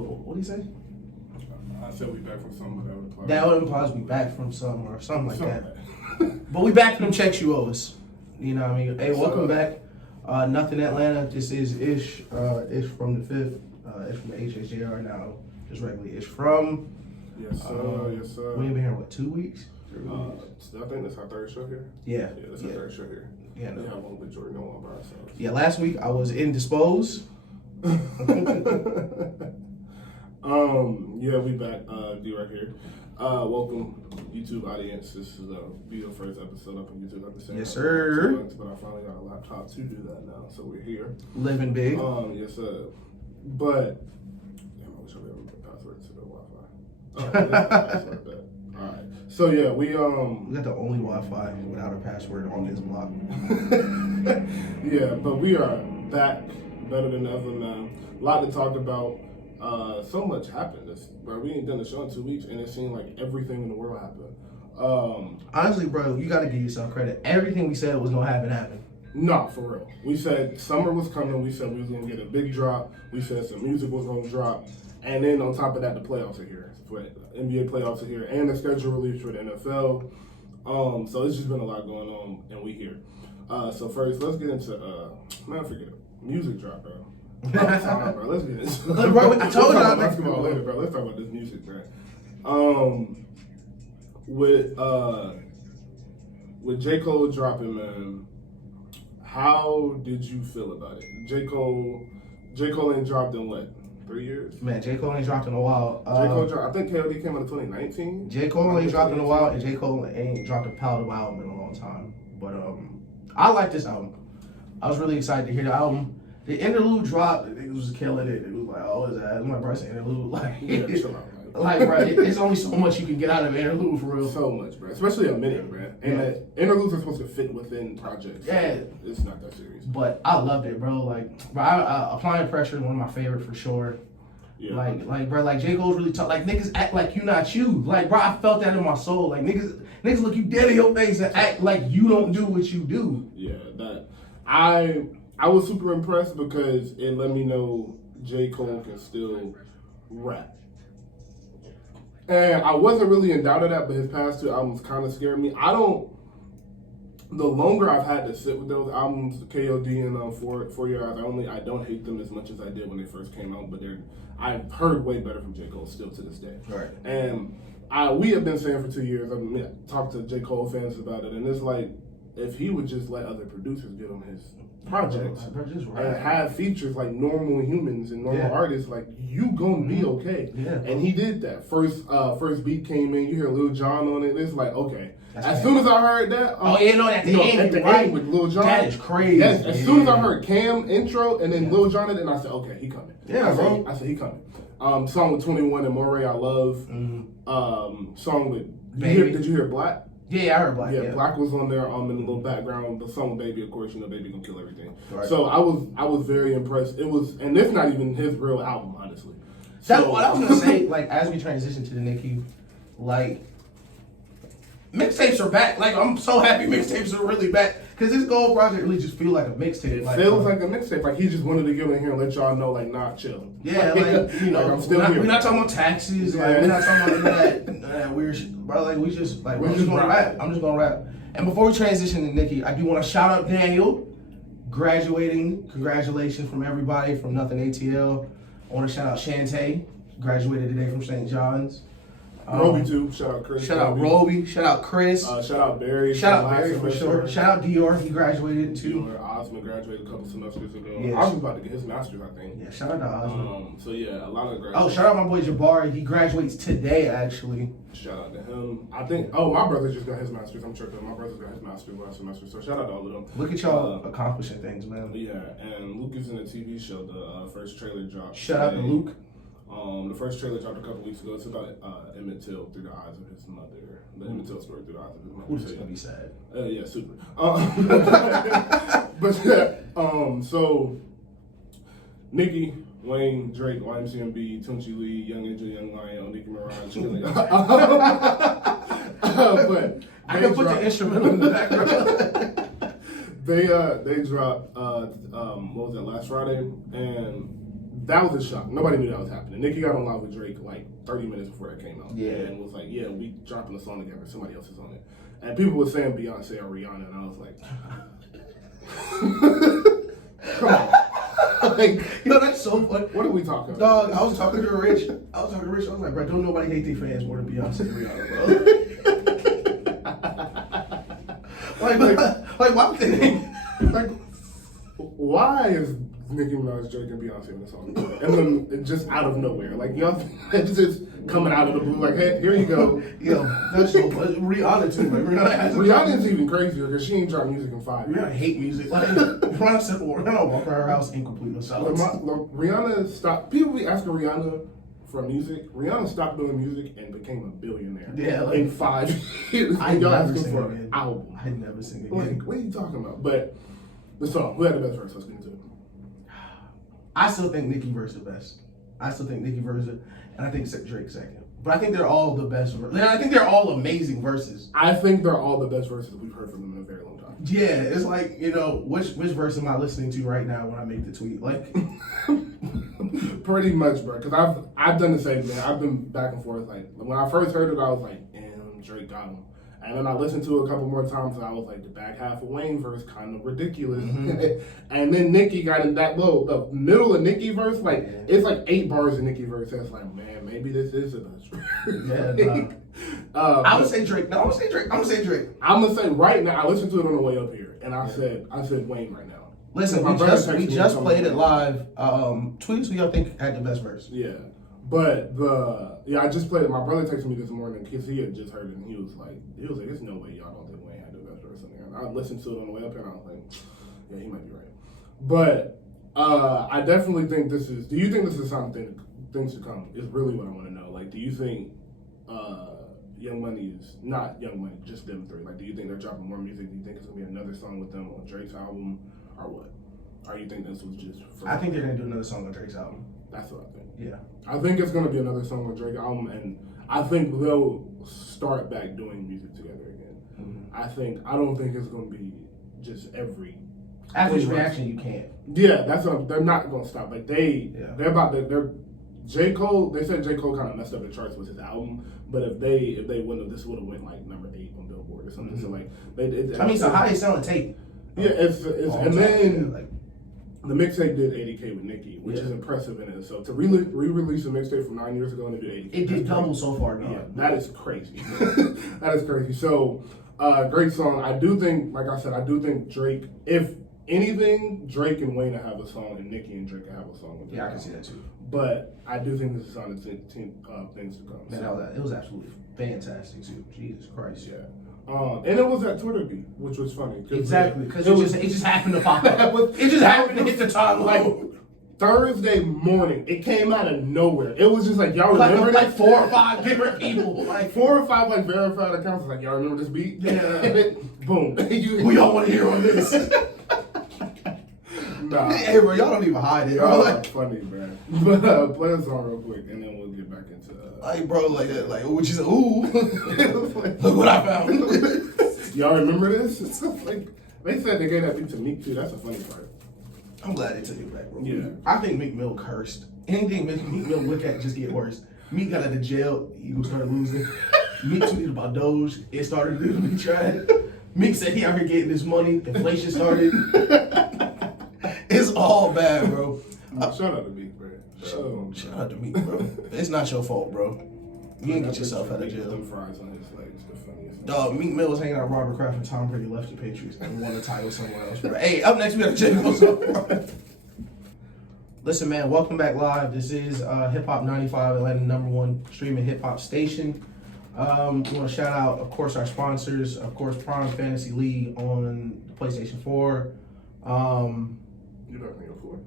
What do you say? I said we back from something, but that would imply. That would imply we back from something or something like that. But we back from them checks you owe us. You know what I mean? Hey, welcome back. Nothing Atlanta. This is Ish. Ish from the 5th. Ish from the HHJR now. Just regularly Ish from. Yes, sir. Yes, sir. We ain't been here, what, 2 weeks? I think that's our third show here. Yeah. Yeah, that's our third show here. Yeah, we have one with Jordan and one by ourselves. Yeah, last week I was indisposed. Yeah, we back. D right here. Welcome, YouTube audience. This is be the first episode up on YouTube. I've been saying yes, sir. But I finally got a laptop to do that now, so we're here. Living big. Yes, sir. But damn, I wish I would have a password to the Wi-Fi. All right. So yeah, we got the only Wi-Fi without a password on this block. Yeah, but we are back, better than ever now. A lot to talk about. So much happened. Bro, we ain't done the show in 2 weeks, and it seemed like everything in the world happened. Honestly, bro, you got to give yourself credit. Everything we said was gonna happen happened. No, for real. We said summer was coming. We said we was gonna get a big drop. We said some music was gonna drop, and then on top of that, the playoffs are here. NBA playoffs are here, and the schedule release for the NFL. So it's just been a lot going on, and we here. So first, let's get into man, forget it. Music drop, bro. Time, bro. Let's get into it. Bro, we told you about basketball later, bro. Let's talk about this music, bro. With J. Cole dropping, man, how did you feel about it? J. Cole ain't dropped in what? 3 years? Man, J. Cole ain't dropped in a while. J. Cole dropped, I think KOD came out in 2019. J. Cole ain't dropped in a while, and J. Cole ain't dropped a palatable album in a long time. But I like this album. I was really excited to hear the album. The interlude dropped, it was killing it. It was like, oh, is that my bro saying interlude? Like, Yeah, chill out, like, bro, there's only so much you can get out of interlude for real. So much, bro. Especially a minute, bro. And interludes are supposed to fit within projects. Yeah. It's not that serious. But I loved it, bro. Like, bro, Applying Pressure is one of my favorite for sure. Yeah. Like, bro, like J. Cole's really tough. Like, niggas act like you not you. Like, bro, I felt that in my soul. Like, niggas look you dead in your face and act like you don't do what you do. Yeah, that I was super impressed because it let me know J. Cole can still rap. And I wasn't really in doubt of that, but his past 2 albums kind of scared me. The longer I've had to sit with those albums, KOD and For Your Eyes Only, I don't hate them as much as I did when they first came out, but I've heard way better from J. Cole still to this day. Right. And we have been saying for 2 years, I talked to J. Cole fans about it, and it's like, if he would just let other producers get on his projects and have features like normal humans and normal artists, like, you gonna be okay. Yeah. And he did that. First beat came in, you hear Lil Jon on it, it's like, okay. As soon as I heard that, at the end with Lil Jon, that is crazy. Yes, as soon as I heard Cam intro and then Lil Jon, and I said, okay, he coming. I said he coming. Song with 21 and Moray, I love. Song with Baby. Did you hear Black? Yeah, I heard Black. Yeah, Black was on there in the little background. The song with Baby, of course, Baby gonna kill everything. Right. So I was very impressed. It was, and it's not even his real album, honestly. That's what I was gonna say. Like, as we transition to the Nicki, like, mixtapes are back. Like, I'm so happy mixtapes are really back because this Gold project really just feel like a mixtape. It feels like a mixtape. Like, he just wanted to get in here and let y'all know, like, nah, chill. Yeah, like, you know, like, I'm still here. We're not talking about taxes. Like, we're not talking about that weird shit. Bro, like, we're just gonna rap. I'm just gonna rap. And before we transition to Nicki, I do want to shout out Daniel graduating. Congratulations from everybody from Nothing ATL. I want to shout out Shantae, graduated today from St. John's. Roby too. Shout out Chris. Shout out Roby. Shout out Chris. Shout out Barry. Shout out Barry for sure. Shout out Dior. He graduated too. Osman graduated a couple semesters ago. Yeah. Osman's about to get his master's, I think. Yeah, shout out to Osman. So yeah, a lot of graduates. Oh, shout out my boy Jabari. He graduates today, actually. Shout out to him. I think. Oh, my brother just got his master's. I'm tripping. My brother's got his master's last semester. So shout out to all of them. Look at y'all accomplishing things, man. Yeah, and Luke is in a TV show. The first trailer dropped. Shout out to Luke. The first trailer dropped a couple weeks ago. It's about Emmett Till through the eyes of his mother. The Emmett Till story through the eyes of his mother. Ooh, this is gonna be sad. Yeah, super. But so Nicki, Wayne, Drake, YMCMB, Tunchi Lee, Young Angel, Young Lion, Nicki Minaj. But I can put the instrumental in the background. They dropped what was that, last Friday, and that was a shock. Nobody knew that was happening. Nicki got on live with Drake like 30 minutes before that came out. Yeah. And was like, yeah, we dropping a song together. Somebody else is on it. And people were saying Beyonce or Rihanna, and I was like, come on. Like, yo, that's so funny. What are we talking about? Dog, I was talking to Rich. I was like, bro, don't nobody hate their fans more than Beyonce and Rihanna, bro. like, why would they? Like, why is Nicki Minaj, Drake, and Beyonce in the song? And then just out of nowhere. Like, y'all, it's just coming out of the blue. Like, hey, here you go. Yo, that's so funny. Rihanna, too. Like, Rihanna's even crazier because she ain't dropped music in 5 years. Rihanna hate music. Like, Rihanna said, Rihanna walk around her house in complete silence. Rihanna stopped. People be asking Rihanna for music. Rihanna stopped doing music and became a billionaire. Yeah, like, in 5 years. I Y'all never asking sing for again. an album. I'd never sing again. Like, what are you talking about? But the song, who had the best verse? Let's get into it. I still think Nicki verse the best. I still think Nicki verse it, and I think Drake second. But I think they're all the best. I think they're all amazing verses. I think they're all the best verses we've heard from them in a very long time. Yeah, it's like, you know, which verse am I listening to right now when I make the tweet? Like, pretty much, bro. Because I've done the same thing. I've been back and forth. Like, when I first heard it, I was like, Drake got him. And then I listened to it a couple more times, and I was like, the back half of Wayne verse kind of ridiculous. Mm-hmm. And then Nicki got in that the middle of Nicki verse, like, it's like 8 bars in Nicki verse. That's like, man, maybe this is a best. Yeah, nah. I would say Drake. No, I'm gonna say Drake. I'm gonna say right now. I listened to it on the way up here, and I said Wayne right now. Listen, we just played it live. Tweets who y'all think had the best verse? Yeah. But I just played it. My brother texted me this morning because he had just heard it, and he was like, there's no way y'all don't think Wayne had the best verse in there. And I listened to it on the way up here, and I was like, yeah, he might be right. But I definitely think this is. Do you think this is something things to come? Is really what I want to know. Like, do you think Young Money is not Young Money, just them three? Like, do you think they're dropping more music? Do you think it's gonna be another song with them on Drake's album, or what? Or you think this was just? I think they're gonna do another song on Drake's album. That's what I think. Yeah. I think it's going to be another song on Drake album, and I think they'll start back doing music together again. Mm-hmm. I don't think it's going to be just every. After this reaction, you can't. Yeah, they're not going to stop. Like they're about to. J. Cole. They said J. Cole kind of messed up the charts with his album, but if they wouldn't have, this would have went like number 8 on Billboard or something. Mm-hmm. So like so how they sound on tape? Yeah, it's and then. Like, the mixtape did 80K with Nicki, which is impressive in it. So to re-release a mixtape from 9 years ago and to do 80K, it did double so far. Yeah, that is crazy. That is crazy. So, great song. I do think, like I said, Drake. If anything, Drake and Wayne have a song, and Nicki and Drake have a song. With I can see that too. But I do think this is on the things to come. Man, it was absolutely fantastic too. Jesus Christ. Yeah. And it was at Twitter beat, which was funny. Exactly, because it just happened to pop up. It just happened to hit the timeline. Like, Thursday morning, it came out of nowhere. It was just like, y'all remember like 4 or 5 different people. Like 4 or 5 like verified accounts. Like, y'all remember this beat? Yeah. Boom. Who y'all want to hear on this? Nah. Hey, bro, y'all don't even hide it. Bro. Like, funny, man. But play a song real quick, and then we'll get back into like, bro, like that, like, which is ooh. Look what I found. Y'all remember this? Like, they said they gave that beat to Meek too. That's a funny part. I'm glad they took it back, bro. Yeah. I think Meek Mill cursed. Anything Meek Mill look at just get worse. Meek got out of jail, Eagles started losing. Meek tweeted about Doge. It started to be tried. Meek said he out here getting this money. Inflation started. It's all bad, bro. Shout out to Meek, bro. Shout out to Meek, bro. It's not your fault, bro. You didn't get yourself out of jail. Them fries on his legs, the funniest. Dog, Meek Mill was hanging out with Robert Kraft and Tom Brady left the Patriots and won a title somewhere else. Bro. Hey, up next we got Jay Cole. Listen, man, welcome back live. This is Hip Hop 95, Atlanta #1 streaming hip hop station. We want to shout out, of course, our sponsors. Of course, Prime Fantasy League on the PlayStation 4. You don't think of 4?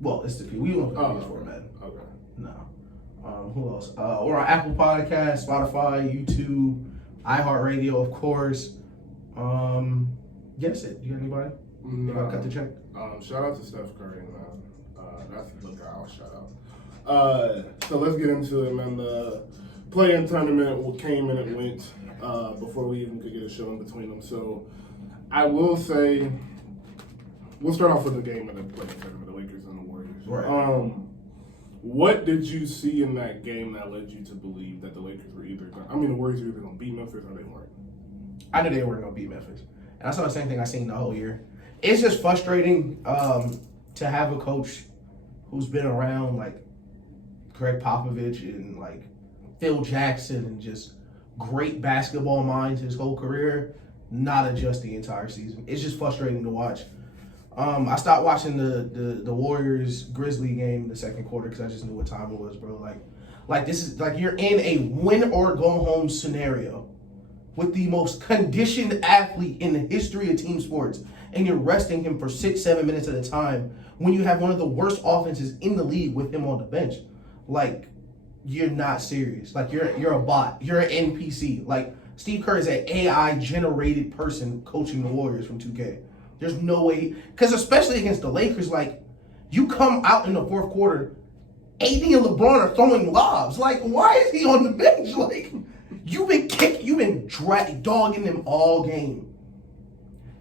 Well, it's the we don't play PS4, man. Okay. No. Who else? Or on Apple Podcast, Spotify, YouTube, iHeartRadio, of course. Yes, it. You got anybody? You gotta cut the check. Shout out to Steph Curry, man. That's the guy I'll shout out. So let's get into it, man. The play-in tournament came and it went before we even could get a show in between them. So I will say, we'll start off with the game of the play-in tournament, the Lakers and the Warriors. Right. What did you see in that game that led you to believe that the Lakers were the Warriors were either going to beat Memphis or they weren't? I knew they weren't going to beat Memphis. And I saw the same thing I seen the whole year. It's just frustrating to have a coach who's been around like Greg Popovich and like Phil Jackson and just great basketball minds his whole career, not adjust the entire season. It's just frustrating to watch. I stopped watching the Warriors Grizzly game in the second quarter because I just knew what time it was, bro. Like this is like you're in a win or go home scenario with the most conditioned athlete in the history of team sports, and you're resting him for 6-7 minutes at a time when you have one of the worst offenses in the league with him on the bench. Like, you're not serious. Like you're a bot. You're an NPC. Like Steve Kerr is an AI generated person coaching the Warriors from 2K. There's no way, because especially against the Lakers, like, you come out in the fourth quarter, AD and LeBron are throwing lobs. Like, why is he on the bench? Like, you've been dogging them all game.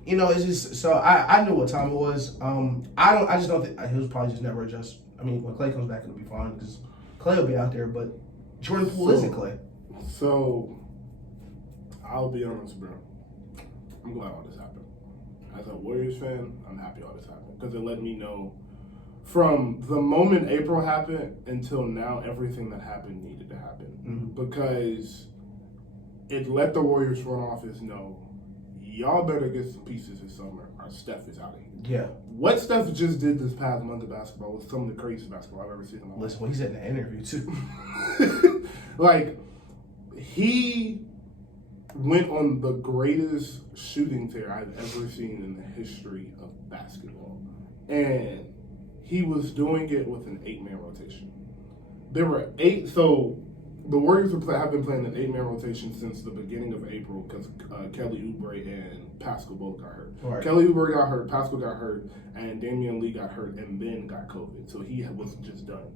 You know, it's just, so I knew what time it was. I just don't think, he was probably just never adjust. I mean, when Klay comes back, it'll be fine, because Klay will be out there, but Jordan Poole isn't Klay. So, I'll be honest, bro. I'm glad all this happened. As a Warriors fan, I'm happy all this happened because it let me know from the moment April happened until now, everything that happened needed to happen because it let the Warriors front office know y'all better get some pieces this summer or Steph is out of here. Yeah. What Steph just did this past month of basketball was some of the craziest basketball I've ever seen in my life. Listen, well, he said in the interview too. Like, he went on the greatest shooting tear I've ever seen in the history of basketball. And he was doing it with an 8-man rotation. There were 8, so the Warriors have been playing an 8-man rotation since the beginning of April because Kelly Oubre and Pascal both got hurt. Right. Kelly Oubre got hurt, Pascal got hurt, and Damian Lee got hurt and then got COVID. So he was just done.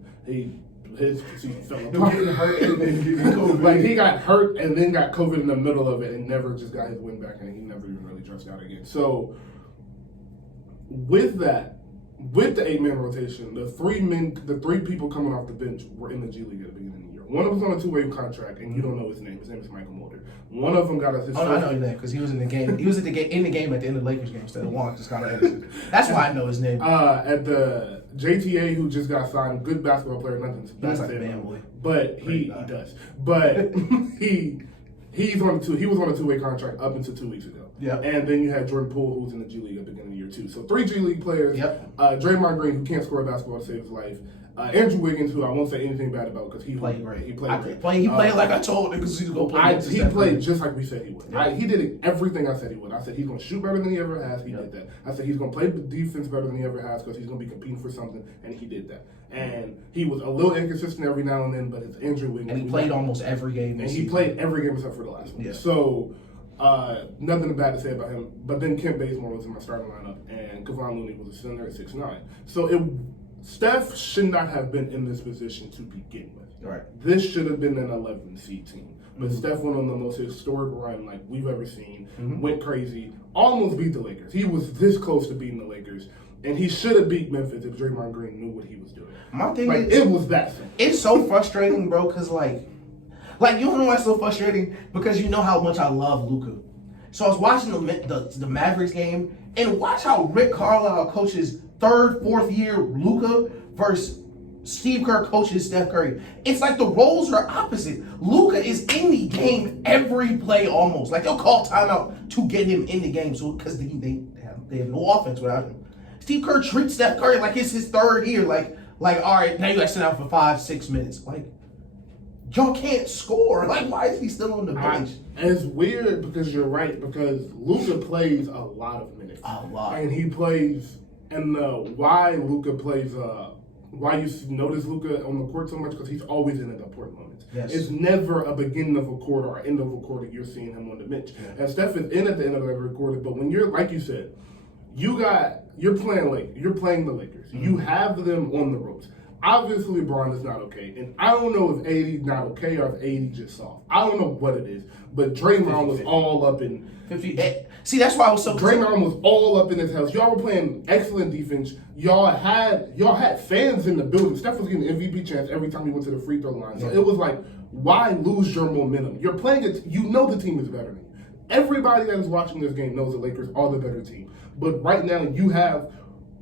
His season fell apart. Getting hurt and then getting COVID. Like, he got hurt and then got COVID in the middle of it and never just got his win back, and he never even really dressed out again. So with that, with the 8-man rotation, the three people coming off the bench were in the G League at the beginning of the year. One of them was on a 2-way contract, and you don't know his name. His name is Michael Mulder. One of them got his. I know his name because he was in the game. He was in the game at the end of the Lakers game instead of Juan Toscano Anderson. That's why I know his name. At the JTA, who just got signed, good basketball player, nothing bad to say about him. But he does. But he was on a 2-way contract up until 2 weeks ago. Yeah. And then you had Jordan Poole, who was in the G League at the beginning of the year too. So 3 G League players. Yep. Draymond Green, who can't score a basketball to save his life. Andrew Wiggins, who I won't say anything bad about because he played great. He played great. He played like I told niggas he was going to play. He played just like we said he would. Yeah. He did everything I said he would. I said he's going to shoot better than he ever has. He did that. I said he's going to play defense better than he ever has because he's going to be competing for something, and he did that. And he was a little inconsistent every now and then, but it's Andrew Wiggins. And he played almost every game. And he played every game except for the last one. Yeah. So, nothing bad to say about him. But then Kent Bazemore was in my starting lineup, and Kevon Looney was a center at 6'9". So Steph should not have been in this position to begin with. Right. This should have been an 11 seed team. But Steph went on the most historic run like we've ever seen, went crazy, almost beat the Lakers. He was this close to beating the Lakers, and he should have beat Memphis if Draymond Green knew what he was doing. My thing is, it was that simple. It's so frustrating, bro, because like you know why it's so frustrating? Because you know how much I love Luka. So I was watching the Mavericks game, and watch how Rick Carlisle coaches 3rd, 4th year Luka versus Steve Kerr coaches Steph Curry. It's like the roles are opposite. Luka is in the game every play almost. Like they'll call timeout to get him in the game, so because they have no offense without him. Steve Kerr treats Steph Curry like it's his 3rd year. Like all right, now you got to sit down for 5-6 minutes. Like y'all can't score. Like why is he still on the bench? It's weird because you're right because Luka plays a lot of minutes. A lot, and he plays. And why Luka plays, why you notice Luka on the court so much, because he's always in the important moments. Yes. It's never a beginning of a quarter or end of a quarter you're seeing him on the bench. Yeah. And Steph is in at the end of every quarter, but when you're, like you said, you're playing the Lakers. You have them on the ropes. obviously LeBron is not okay. And I don't know if AD's not okay or if AD just soft. I don't know what it is. But Draymond was all up in... 50. See, that's why I was so... Draymond was all up in his house. Y'all were playing excellent defense. Y'all had fans in the building. Steph was getting MVP chance every time he went to the free throw line. So it was like, why lose your momentum? You're playing it. You know the team is better than you. Everybody that is watching this game knows the Lakers are the better team. But right now, you have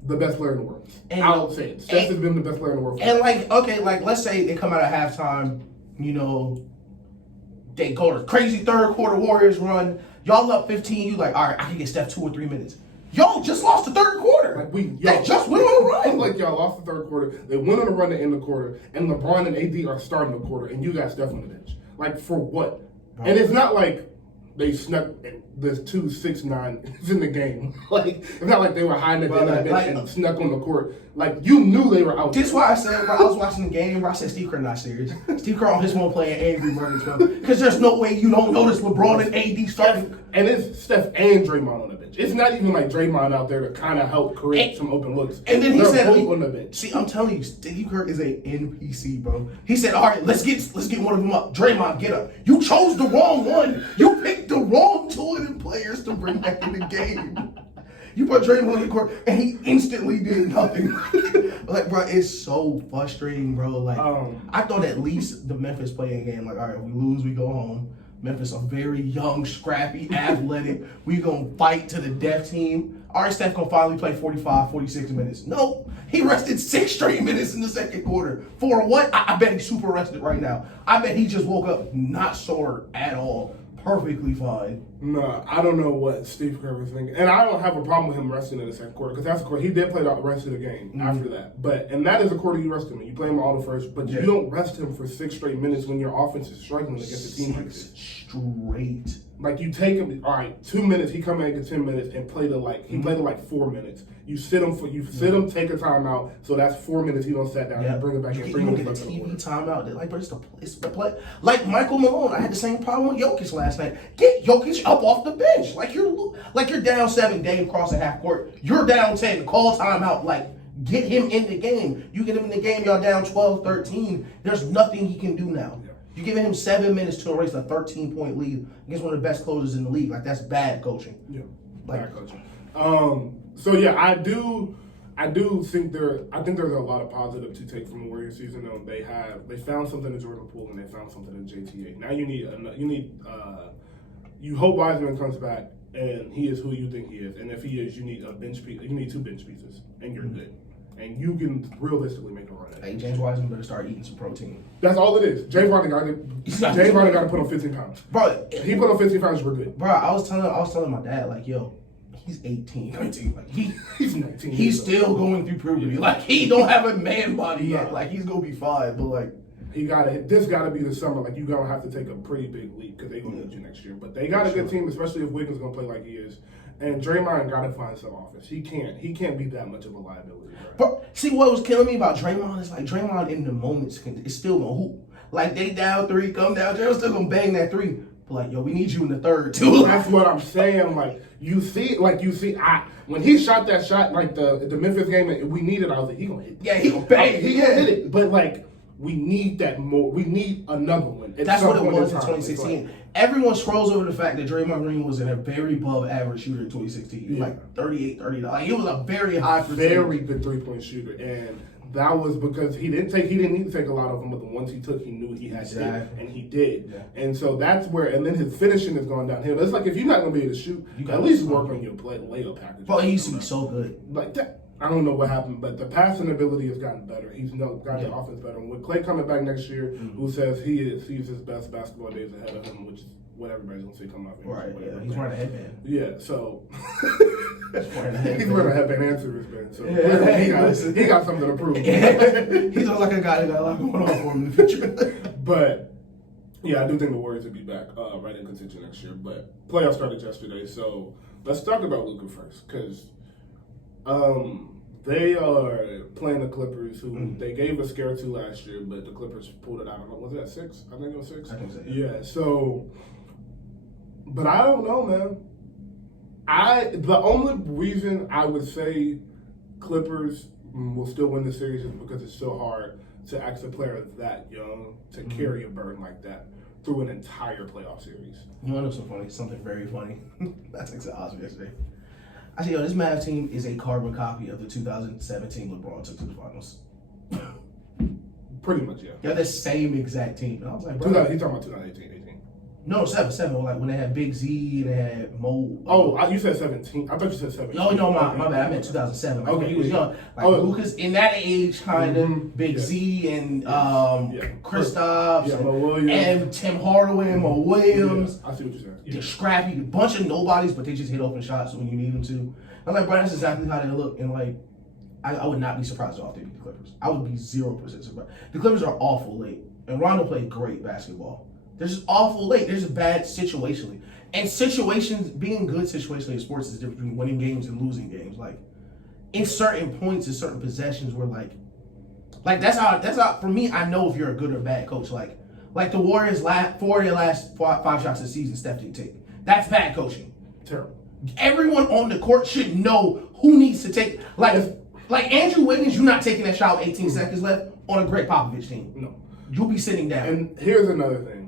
the best player in the world. I'll say it. Steph has been the best player in the world. And let's say they come out at halftime, they go to crazy third quarter Warriors run. Y'all up 15, you like, all right, I can get Steph 2 or 3 minutes. Y'all just lost the third quarter. They just went on a run. Like y'all lost the third quarter. They went on a run to end the quarter, and LeBron and AD are starting the quarter, and you got Steph on the bench. Like, for what? Bro. And it's not like they snuck the 2 6'9" in the game. Like, it's not like they were hiding at the end of the bench and snuck on the court. Like, you knew they were out. This is why I said, I was watching the game, where I said Steve Kerr not serious. Steve Kerr on his one playing angry Murray's because there's no way you don't notice LeBron and AD starting. And it's Steph and Draymond on the bench. It's not even like Draymond out there to kind of help create some open looks. And then he said, both on the bench. See, I'm telling you, Steve Kerr is a NPC, bro. He said, all right, let's get one of them up. Draymond, get up. You chose the wrong one. You picked the wrong two of them players to bring back in the game. You put Draymond on the court, and he instantly did nothing. Like, bro, it's so frustrating, bro. Like, I thought at least the Memphis playing game, like, all right, we lose, we go home. Memphis, a very young, scrappy, athletic. We gonna fight to the death team. All right, Steph gonna finally play 45, 46 minutes. No, he rested 6 straight minutes in the second quarter. For what? I bet he's super rested right now. I bet he just woke up not sore at all. Perfectly fine. No, I don't know what Steve Kerr was thinking. And I don't have a problem with him resting in the second quarter, because that's a quarter. He did play the rest of the game after that. And that is a quarter you rest him in. You play him all the first, but you don't rest him for 6 straight minutes when your offense is struggling against a team like this. Straight. Like, you take him, all right, 2 minutes, he come in and get 10 minutes and play he played it like 4 minutes. You sit him, take a timeout, so that's 4 minutes he don't sit down and bring it back in. You don't get a TV timeout. Like, but it's the play. Like Michael Malone, I had the same problem with Jokic last night. Get Jokic up off the bench. Like you're down 7, Dave crossing half court. You're down 10, call timeout. Like, get him in the game. You get him in the game, y'all down 12, 13. There's nothing he can do now. You're giving him 7 minutes to erase a 13-point lead against one of the best closers in the league. Like, that's bad coaching. Yeah, bad coaching. So yeah, I do think there's a lot of positive to take from the Warriors season. They found something in Jordan Poole and they found something in JTA. Now you hope Wiseman comes back and he is who you think he is. And if he is, you need a bench piece. You need 2 bench pieces, and you're good. And you can realistically make a run at it. Hey, James Wiseman better start eating some protein. That's all it is. James Harden got to put on 15 pounds. Bro, if he put on 15 pounds, we're good. Bro, I was telling my dad, like, yo, he's 18, 19. Like, he's 19. He's still going through puberty. Like, he don't have a man body yet. Like, he's gonna be fine. But like, this gotta be the summer. Like, you gonna have to take a pretty big leap because they're gonna need you next year. But they got a good team, especially if Wiggins gonna play like he is. And Draymond gotta find some offense. He can't be that much of a liability. Right? But see, what was killing me about Draymond is like Draymond in the moments is still gonna hoop. Like, they down 3, come down, they're still gonna bang that 3. But like, yo, we need you in the third too. That's what I'm saying. Like, when he shot that shot, like the Memphis game, we needed. I was like, he gonna hit. Yeah, he gonna bang. He gonna hit it. But like, we need that more. We need another one. That's what it was in 2016. Everyone scrolls over the fact that Draymond Green was a very above average shooter in 2016. Yeah. Like 38, 39. Like, he was a very high percentage. Very good 3-point shooter. And that was because he didn't need to take a lot of them, but the ones he took, he knew he had to hit, and he did. Yeah. And so that's where, and then his finishing has gone downhill. It's like, if you're not going to be able to shoot, you at least work on your layup package. But he used to be so good. Like that. I don't know what happened, but the passing ability has gotten better. He's got the offense better. And with Klay coming back next year, who says he sees his best basketball days ahead of him, which is what everybody's going to see come out. Right, yeah. He's wearing a headband. Yeah, so he's wearing a headband and to his band. So he got something to prove. He's like a guy that got a lot going on for him in the future. But yeah, I do think the Warriors will be back right in contention next year. But playoffs started yesterday, so let's talk about Luka first, because they are playing the Clippers, who they gave a scare to last year, but the Clippers pulled it out. Was it at 6? I think it was 6. I think so. Yeah. So, but I don't know, man. The only reason I would say Clippers will still win the series is because it's so hard to ask a player that young to carry a burden like that through an entire playoff series. You want to know something very funny? That's like Oscar yesterday. I said, yo, this Mavs team is a carbon copy of the 2017 LeBron took to the finals. Pretty much, yeah. They're the same exact team. And I was like, bro. He's talking about 2018. No, 7. Like when they had Big Z and they had Mo. Oh, you said 17. I thought you said 17. No, my bad. I meant 2007. Like when he was young. Like Lucas in that age, kind of. Big Z and Kristaps and Tim Hardaway and Mo Williams. Yeah, I see what you're saying. Yeah. They're scrappy, a bunch of nobodies, but they just hit open shots when you need them to. I'm like, bro, that's exactly how they look. And like, I would not be surprised if they beat the Clippers. I would be 0% surprised. The Clippers are awful late, and Rondo played great basketball. They're just awful late. They're just bad situationally. And being good situationally in sports is different between winning games and losing games. Like, in certain points, in certain possessions where like that's how for me, I know if you're a good or bad coach. Like the Warriors last 5 shots of the season, Steph didn't take. That's bad coaching. Terrible. Everyone on the court should know who needs to take. Like Andrew Wiggins, you're not taking that shot with 18 seconds left on a Greg Popovich team. No. You'll be sitting down. And here's another thing.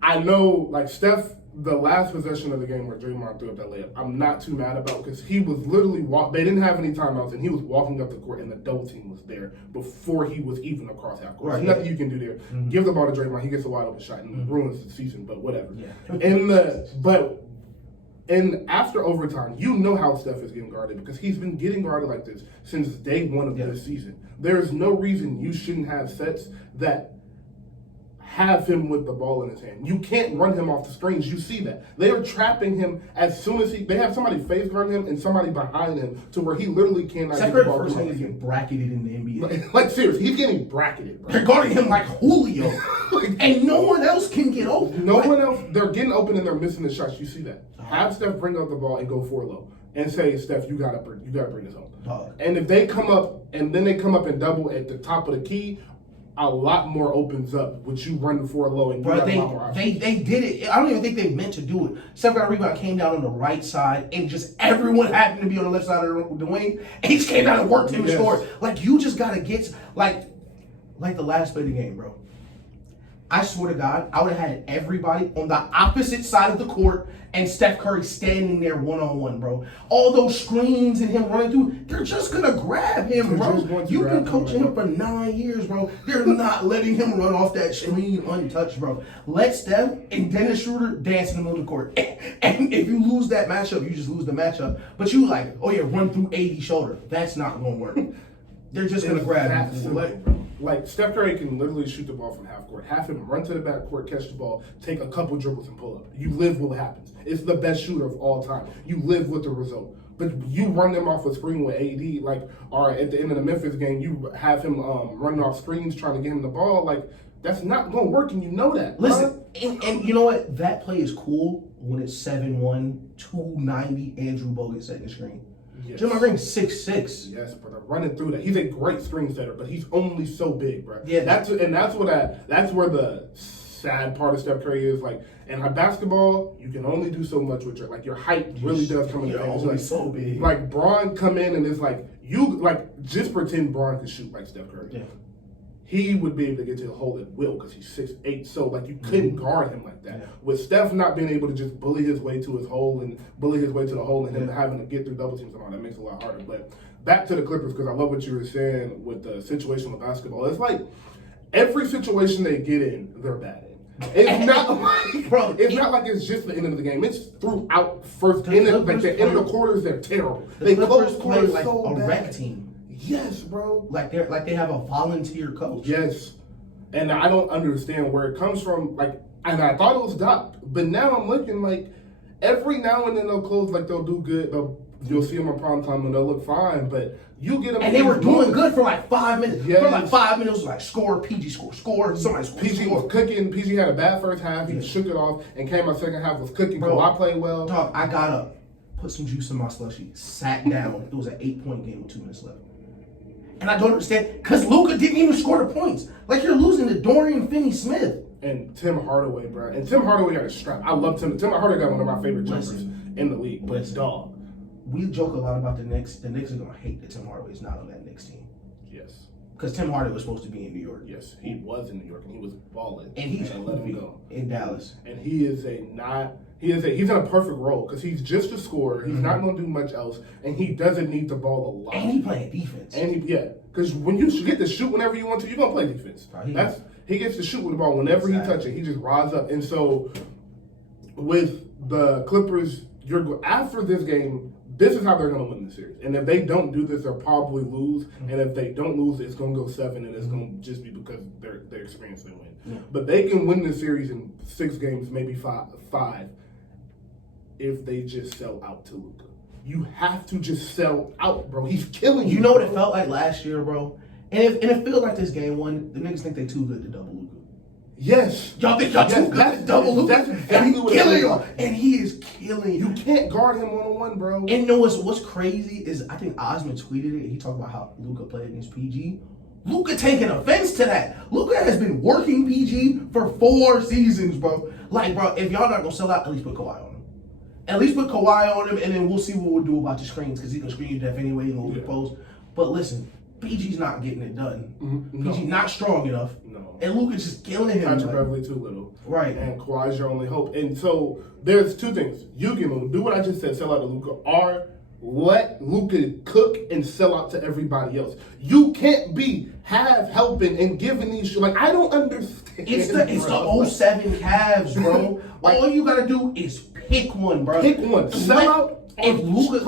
I know, like, Steph, the last possession of the game where Draymond threw up that layup, I'm not too mad about because he was literally they didn't have any timeouts, and he was walking up the court, and the double team was there before he was even across half court. There's nothing you can do there. Mm-hmm. Give the ball to Draymond, he gets a wide open shot, and ruins the season, but whatever. Yeah. And after overtime, you know how Steph is getting guarded because he's been getting guarded like this since day one of this season. There's no reason you shouldn't have sets that have him with the ball in his hand. You can't run him off the screens. You see that. They are trapping him as soon as they have somebody face guarding him and somebody behind him to where he literally cannot get the ball. First thing is get bracketed in the NBA. Like seriously, he's getting bracketed, bro. They're guarding him like Julio. And no one else can get open. No one else. They're getting open and they're missing the shots. You see that. Have Steph bring up the ball and go 4 low. And say, Steph, you gotta bring this home. And if they come up and double at the top of the key, a lot more opens up with you running 4 low and you got a lot more options. They did it. I don't even think they meant to do it. Steph got a rebound, came down on the right side, and just everyone happened to be on the left side of the wing, and he just came down and worked him and scored. Like, you just gotta get like the last play of the game, bro. I swear to God, I would have had everybody on the opposite side of the court and Steph Curry standing there one-on-one, bro. All those screens and him running through, they're just going to grab him, bro. You've been coaching him for 9 years, bro. They're not letting him run off that screen untouched, bro. Let Steph and Dennis Schroeder dance in the middle of the court. And if you lose that matchup, you just lose the matchup. But you run through 80 shoulder. That's not going to work. They're just going to grab him. Like, Steph Curry can literally shoot the ball from half court. Have him run to the back court, catch the ball, take a couple dribbles and pull up. You live what happens. It's the best shooter of all time. You live with the result. But you run them off a screen with AD, or at the end of the Memphis game, you have him running off screens trying to get him the ball. Like, that's not going to work, and you know that. Listen, and you know what? That play is cool when it's 7-1, 290, Andrew Bogut setting the screen. Yes. Jim Green's 6'6". Yes, but I'm running through that. He's a great screen setter, but he's only so big, bro. Yeah, that's where the sad part of Steph Curry is. Like, in basketball, you can only do so much with your height really does come into play. Like, so big. Like, Braun come in and it's just pretend Braun could shoot like Steph Curry. Yeah. He would be able to get to the hole at will because he's 6'8". So you couldn't guard him like that. Yeah. With Steph not being able to just bully his way to his hole and bully his way to the hole and him having to get through double teams and all that makes it a lot harder. But back to the Clippers, because I love what you were saying with the situational basketball. It's like every situation they get in, they're bad in. It's not like, bro. It's not like it's just the end of the game. It's throughout the end of the quarters. They're terrible. They close quarters like so a bad. rec team. Yes, bro. Like they have a volunteer coach. Yes, and I don't understand where it comes from. And I thought it was Doc, but now I'm looking like every now and then they'll close, they'll do good. You'll see them on prime time and they'll look fine, but you get them. And they were doing good for 5 minutes. Yes. For 5 minutes, score, PG score, somebody score. PG was cooking. PG had a bad first half. He shook it off and came out second half was cooking. Bro, I played well. Dog, I got up, put some juice in my slushie, sat down. It was an 8-point game with 2 minutes left. And I don't understand, because Luka didn't even score the points. You're losing to Dorian Finney-Smith. And Tim Hardaway, bro. And Tim Hardaway got a strap. I love Tim. Tim Hardaway got one of my favorite jumpers in the league. But dog. We joke a lot about the Knicks. The Knicks are going to hate that Tim Hardaway is not on that Knicks team. Yes. Because Tim Hardaway was supposed to be in New York. Yes, he was in New York and he was balling. And he's let him go in Dallas. And he's in a perfect role because he's just a scorer. He's not going to do much else, and he doesn't need the ball a lot. And he playing defense. Because when you get to shoot whenever you want to, you're going to play defense. He gets to shoot with the ball whenever he touches it. He just rides up. And so with the Clippers, after this game, this is how they're going to win the series. And if they don't do this, they'll probably lose. And if they don't lose, it's going to go 7, and it's going to just be because they're experienced and win. Yeah. But they can win the series in 6 games, maybe five, if they just sell out to Luka. You have to just sell out, bro. He's killing you. You know what it felt like last year, bro? And it feels like this game 1, the niggas think they too good to double Luka. Yes. Y'all think y'all too good to double Luka? That's exactly what killing y'all. And he is killing you. You can't guard him one-on-one, bro. And you know what's crazy is I think Osman tweeted it. He talked about how Luka played against PG. Luka taking offense to that. Luka has been working PG for 4 seasons, bro. Like, bro, if y'all not gonna sell out, at least put Kawhi on him. At least put Kawhi on him, and then we'll see what we'll do about the screens, because he can screen you deaf anyway, he gonna post. But listen, PG's not getting it done. PG not strong enough. No. And Luka's just killing him. Patrick Beverley too little. Right. And Kawhi's your only hope. And so there's 2 things. You can do what I just said, sell out to Luka, or let Luka cook and sell out to everybody else. You can't be helping and giving these like I don't understand. It's the 07 Cavs, bro. All you gotta do is pick one, bro. Pick one. Sell out. If Luka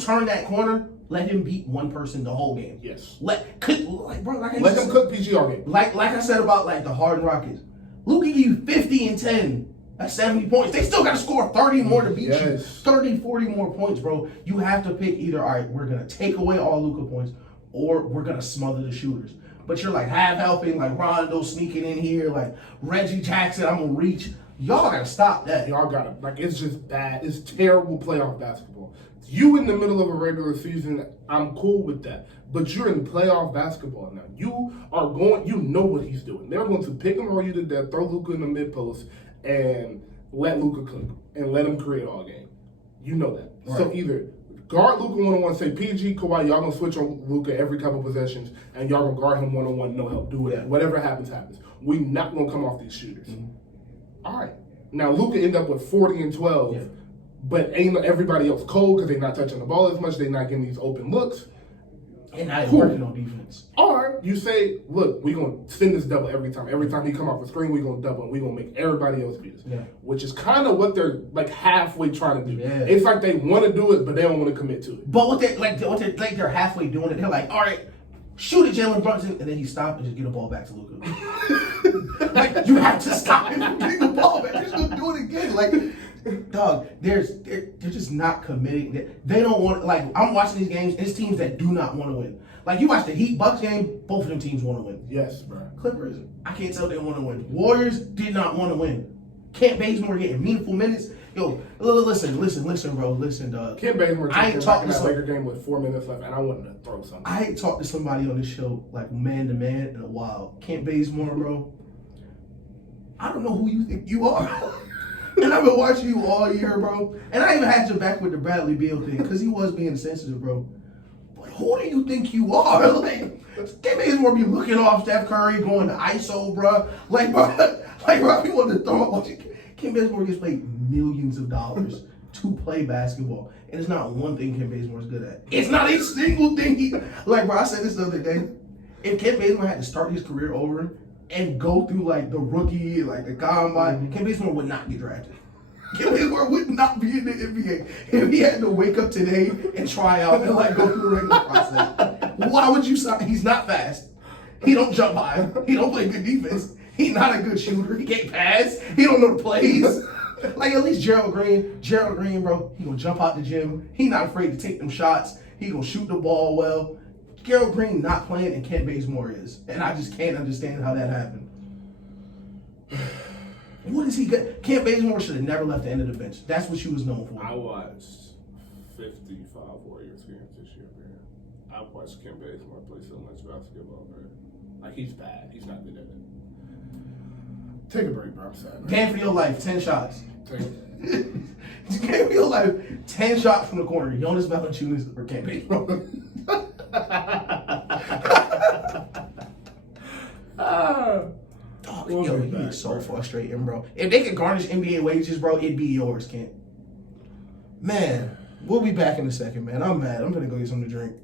turned that corner, let him beat one person the whole game. Yes. Let him cook PG all game. Like I said about like the Harden Rockets. Luka give you 50 and 10. That's 70 points. They still got to score 30 more to beat you. 30, 40 more points, bro. You have to pick either, all right, we're going to take away all Luka points, or we're going to smother the shooters. But you're like half helping, like Rondo sneaking in here, like Reggie Jackson, I'm going to reach. Y'all got to stop that. Y'all got to. Like, it's just bad. It's terrible playoff basketball. You in the middle of a regular season, I'm cool with that. But you're in playoff basketball now. You know what he's doing. They're going to pick and roll you to death, throw Luka in the mid post, and let Luka cook and let him create all game. You know that. Right. So either guard Luka one-on-one, say PG, Kawhi, y'all gonna switch on Luka every couple possessions, and y'all gonna guard him one-on-one, no help. Do it. Yeah. Whatever happens, happens. We not gonna come off these shooters. All right. Now Luka end up with 40 and 12, but ain't everybody else cold because they're not touching the ball as much. They're not getting these open looks. And not working on defense. Or you say, look, we're going to send this double every time. Every time he come off the screen, we're going to double and we're going to make everybody else beat us. Yeah. Which is kind of what they're like halfway trying to do. Yeah. It's like they want to do it, but they don't want to commit to it. But what they're halfway doing it, they're like, all right, shoot it, Jalen Brunson, and then he stopped and just get the ball back to Luka. Like, you have to stop him from getting the ball back. They're just going to do it again. Like, dog, they're just not committing. They don't want, like, I'm watching these games, it's teams that do not want to win. Like, you watch the Heat-Bucks game, both of them teams want to win. Yes, bro. Clippers, I can't tell they want to win. Warriors did not want to win. Kent Bazemore getting meaningful minutes. Yo, listen, bro. Listen, dog. Kent Bazemore took back in that Laker game with 4 minutes left, and I wanted to throw something. I ain't talked to somebody on this show, like, man-to-man in a while. Kent Bazemore, bro. I don't know who you think you are. And I've been watching you all year, bro. And I even had you back with the Bradley Beal thing, because he was being sensitive, bro. But who do you think you are? Like, Kent Bazemore be looking off Steph Curry, going to ISO, bro. Like, bro, you want to throw up. Kent Bazemore gets paid millions of dollars to play basketball. And it's not one thing Kent Bazemore is good at. It's not a single thing like, bro, I said this the other day. If Kent Bazemore had to start his career over and go through, like, the rookie, like, the combine, Kent Bazemore would not get drafted. Kent Bazemore would not be in the NBA if he had to wake up today and try out and, like, go through the regular process. Why would you sign? He's not fast. He don't jump high. He don't play good defense. He's not a good shooter. He can't pass. He don't know the plays. Like, at least Gerald Green, bro, he gonna jump out the gym. He not afraid to take them shots. He gonna shoot the ball well. Gerald Green not playing and Kent Bazemore is. And I just can't understand how that happened. What is he good? Kent Bazemore should have never left the end of the bench. That's what she was known for. I watched 55 Warriors games this year, man. I watched Kent Bazemore play so much basketball, man. Like, he's bad. He's not good at it. Take a break, bro. I'm sad. Game for your life, 10 shots. Game for your life, 10 shots from the corner. Jonas Valanciunas or Kent Bazemore. It's so frustrating, bro. If they could garnish NBA wages, bro, it'd be yours, Kent. Man, we'll be back in a second, man. I'm mad. I'm gonna go get something to drink.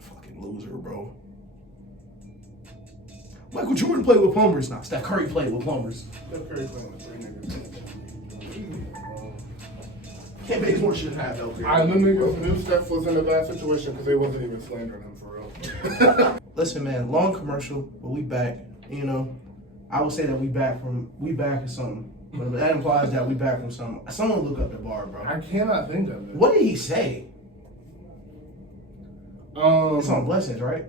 Fucking loser, bro. Michael Jordan played with plumbers. Nah, Steph Curry played with plumbers. Steph Curry playing with 3 niggas. Kent Bazemore shouldn't have though. Them niggas knew Steph was in a bad situation because they wasn't even slandering him for real. Listen, man, long commercial, but we back. You know, I would say that we back or something. But that implies that we back from something. Someone look up the bar, bro. I cannot think of it. What did he say? It's on Blessings, right?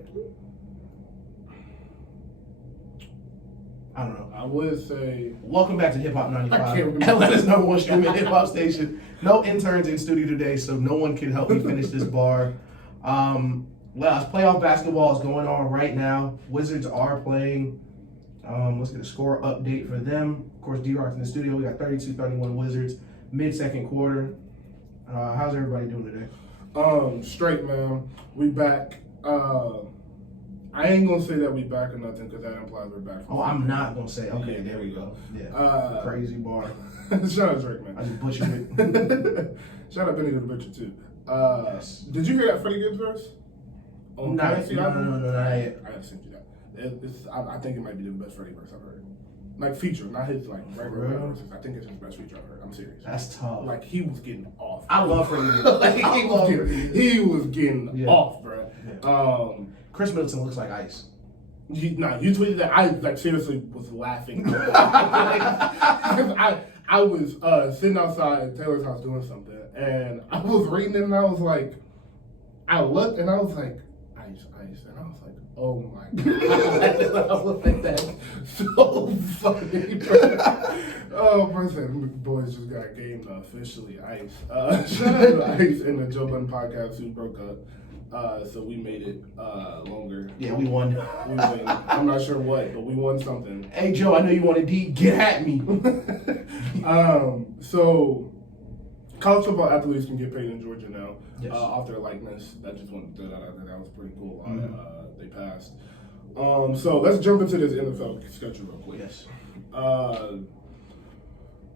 I don't know. I would say. Welcome back to Hip Hop 95. I can't remember. Atlanta's #1 streaming hip hop station. No interns in studio today, so no one can help me finish this bar. Playoff basketball is going on right now. Wizards are playing. Let's get a score update for them. Of course, D-Rock's in the studio. We got 32-31 Wizards, mid-second quarter. How's everybody doing today? Straight, man. We back. I ain't gonna say that we back or nothing because that implies we're back. Oh, I'm not gonna say. Okay, there we go. Yeah. Crazy bar. Shout out Drake, man. I just butchered it. Shout out Benny the Butcher too. Yes. Did you hear that Freddie Gibbs verse? No, not yet. I have sent you that. I think it might be the best Freddie verse I've heard. Like feature, not his like regular verses. I think it's his best feature I've heard. I'm serious. That's tough. Like he was getting off. I love Freddie Gibbs. He was getting off, bro. Yeah. Chris Middleton looks like ice. You tweeted that. I like seriously was laughing. I was sitting outside at Taylor's house doing something, and I was reading it, and I was like, I looked, and I was like, ice, and I was like, oh my god, I was like that so funny. Oh, first the boys just got game officially ice. Shout out to Ice and the Joe Budden podcast who broke up. So we made it longer. Yeah, we won. We win. I'm not sure what, but we won something. Hey Joe, I know you want to get at me. So college football athletes can get paid in Georgia now. Yes. Off their likeness. I just wanted to throw that out there. That was pretty cool. They passed. So let's jump into this NFL schedule real quick. Yes.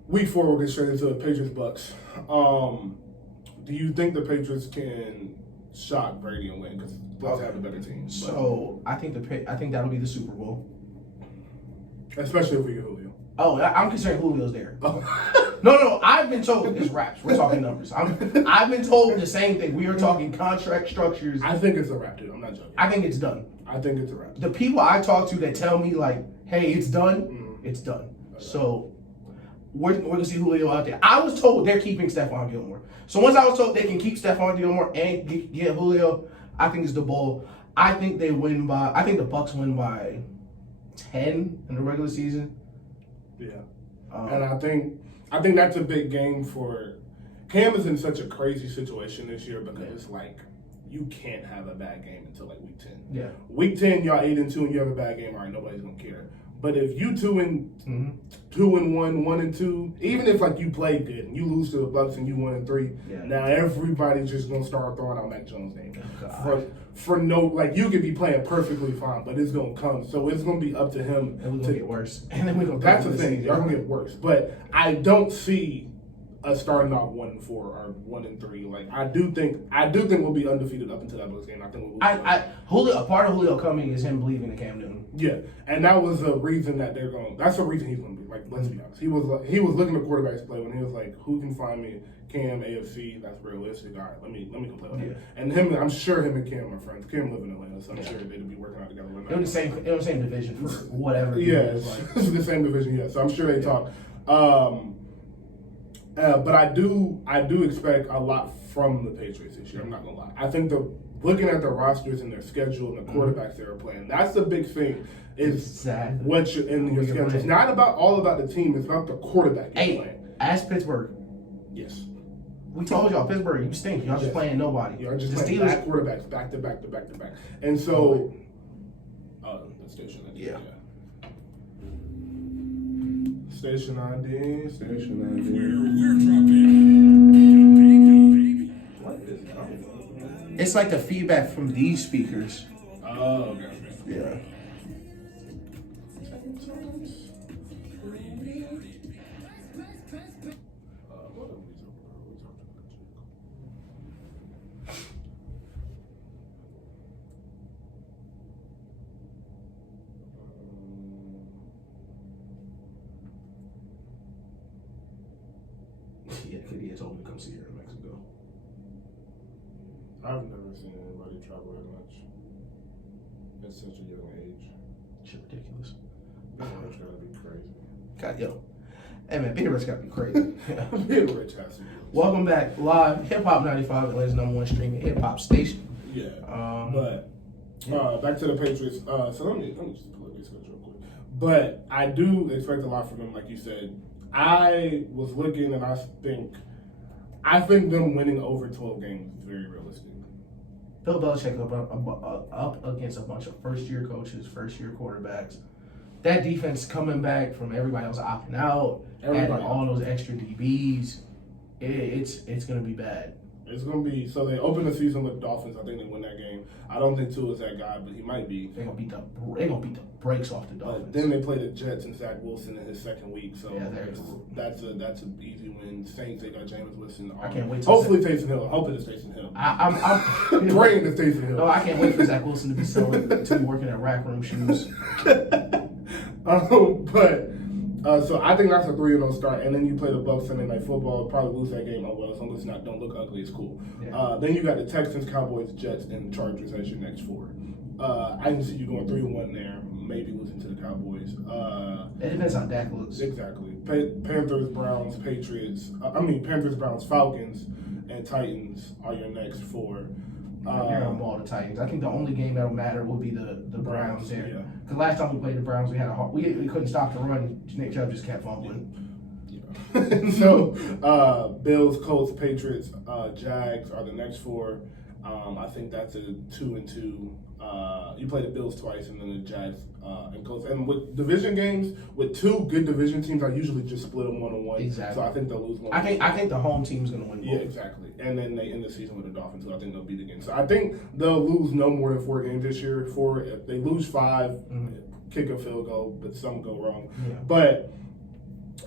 Week 4, we'll get straight into the Patriots Bucks. Do you think the Patriots can shock Brady and win? Because Bucks have a better team. So I think that'll be the Super Bowl. Especially if we get Julio. Oh, I'm concerned Julio's there. No, I've been told it's raps. We're talking numbers. I've been told the same thing. We are talking contract structures. I think it's a wrap, dude. I'm not joking. I think it's done. I think it's a wrap. The people I talk to that tell me like, hey, it's done, it's done. Okay. So we're gonna see Julio out there. I was told they're keeping Stephon Gilmore. So once I was told they can keep Stephon Gilmore and get Julio, I think it's the ball. I think the Bucks win by 10 in the regular season. Yeah. And I think that's a big game for Cam is in such a crazy situation this year because like you can't have a bad game until like week 10. Yeah. Week 10, y'all 8-2 and you have a bad game, all right, nobody's gonna care. But if you 2-1, 1-2, even if like you play good and you lose to the Bucks and you 1-3, now everybody's just gonna start throwing out Mac Jones' name. For no, like you could be playing perfectly fine, but it's gonna come. So it's gonna be up to him. And we're gonna get worse. And then we're gonna. That's the thing. Y'all gonna get worse. But I don't see us starting off 1-4 or 1-3. Like I do think we'll be undefeated up until that Bucks game. I think we'll. A part of Julio coming is him believing in Cam Newton. Yeah, and that was the reason that they're going. That's the reason he's going to be. Like, let's be honest. He was looking at quarterbacks play when he was like, "Who can find me? Cam, AFC. That's realistic. All right, let me go play with him." And I'm sure him and Cam are friends. Cam live in Atlanta, so I'm sure they'd be working out together. They're in the same division for whatever. Yeah, it's the same division. Yeah, so I'm sure they talk. But I do expect a lot from the Patriots this year. I'm not gonna lie. I think looking at the rosters and their schedule and the quarterbacks they are playing, that's the big thing. Is what you're in your schedule. It's not all about the team. It's about the quarterback you're playing. Ask Pittsburgh. Yes. We told y'all, Pittsburgh, you stink. Y'all just playing nobody. Y'all just playing bad quarterbacks back to back to back to back. And so, the station ID. Yeah. Station ID. We're dropping. What is that? It's like the feedback from these speakers. Oh, okay. Yeah. Yeah, because he had told me to come see her in Mexico. I've never seen anybody travel that much at such a young age. Shit ridiculous. Being rich gotta be crazy. God, yo. Hey man, being rich gotta be crazy. Being rich has to be. Welcome back live, Hip Hop 95, Atlanta's #1 streaming hip hop station. Yeah. But back to the Patriots. So let me just pull up these schedule real quick. But I do expect a lot from them, like you said. I was looking, and I think them winning over 12 games is very realistic. Bill Belichick up against a bunch of first-year coaches, first-year quarterbacks. That defense coming back from everybody else opting out, adding all those extra DBs, it's going to be bad. It's going to be, so they open the season with Dolphins. I think they win that game. I don't think Tua's that guy, but he might be. They're going to beat the brakes off the Dolphins. But then they play the Jets and Zach Wilson in his second week, so yeah, that's an easy win. Saints, they got Jameis Winston. I can't wait. Hopefully Taysom Hill. I'm hoping it's Taysom Hill. I'm praying it's Taysom Hill. No, I can't wait for Zach Wilson to be working at rack room shoes. So I think that's a 3-0 start, and then you play the Bucs Sunday Night Football. Probably lose that game. Oh well, as long as don't look ugly, it's cool. Yeah. Then you got the Texans, Cowboys, Jets, and Chargers as your next four. I can see you going 3-1 there, maybe losing to the Cowboys. It depends how Dak looks. Exactly. Panthers, Browns, Patriots. Panthers, Browns, Falcons, and Titans are your next four. All the Titans. I think the only game that'll matter will be the Browns there. Yeah. Because last time we played the Browns, we couldn't stop the run. Nick Chubb just kept fumbling. Yeah. So Bills, Colts, Patriots, Jags are the next four. I think that's a 2-2. You play the Bills twice and then the Jags and Colts. And with division games, with two good division teams, I usually just split them 1-1. Exactly. So I think they'll lose one. I think the home team's going to win. Yeah, exactly. And then they end the season with the Dolphins, so I think they'll beat again. So I think they'll lose no more than 4 games this year. If they lose 5, kick a field goal, but some go wrong. Yeah. But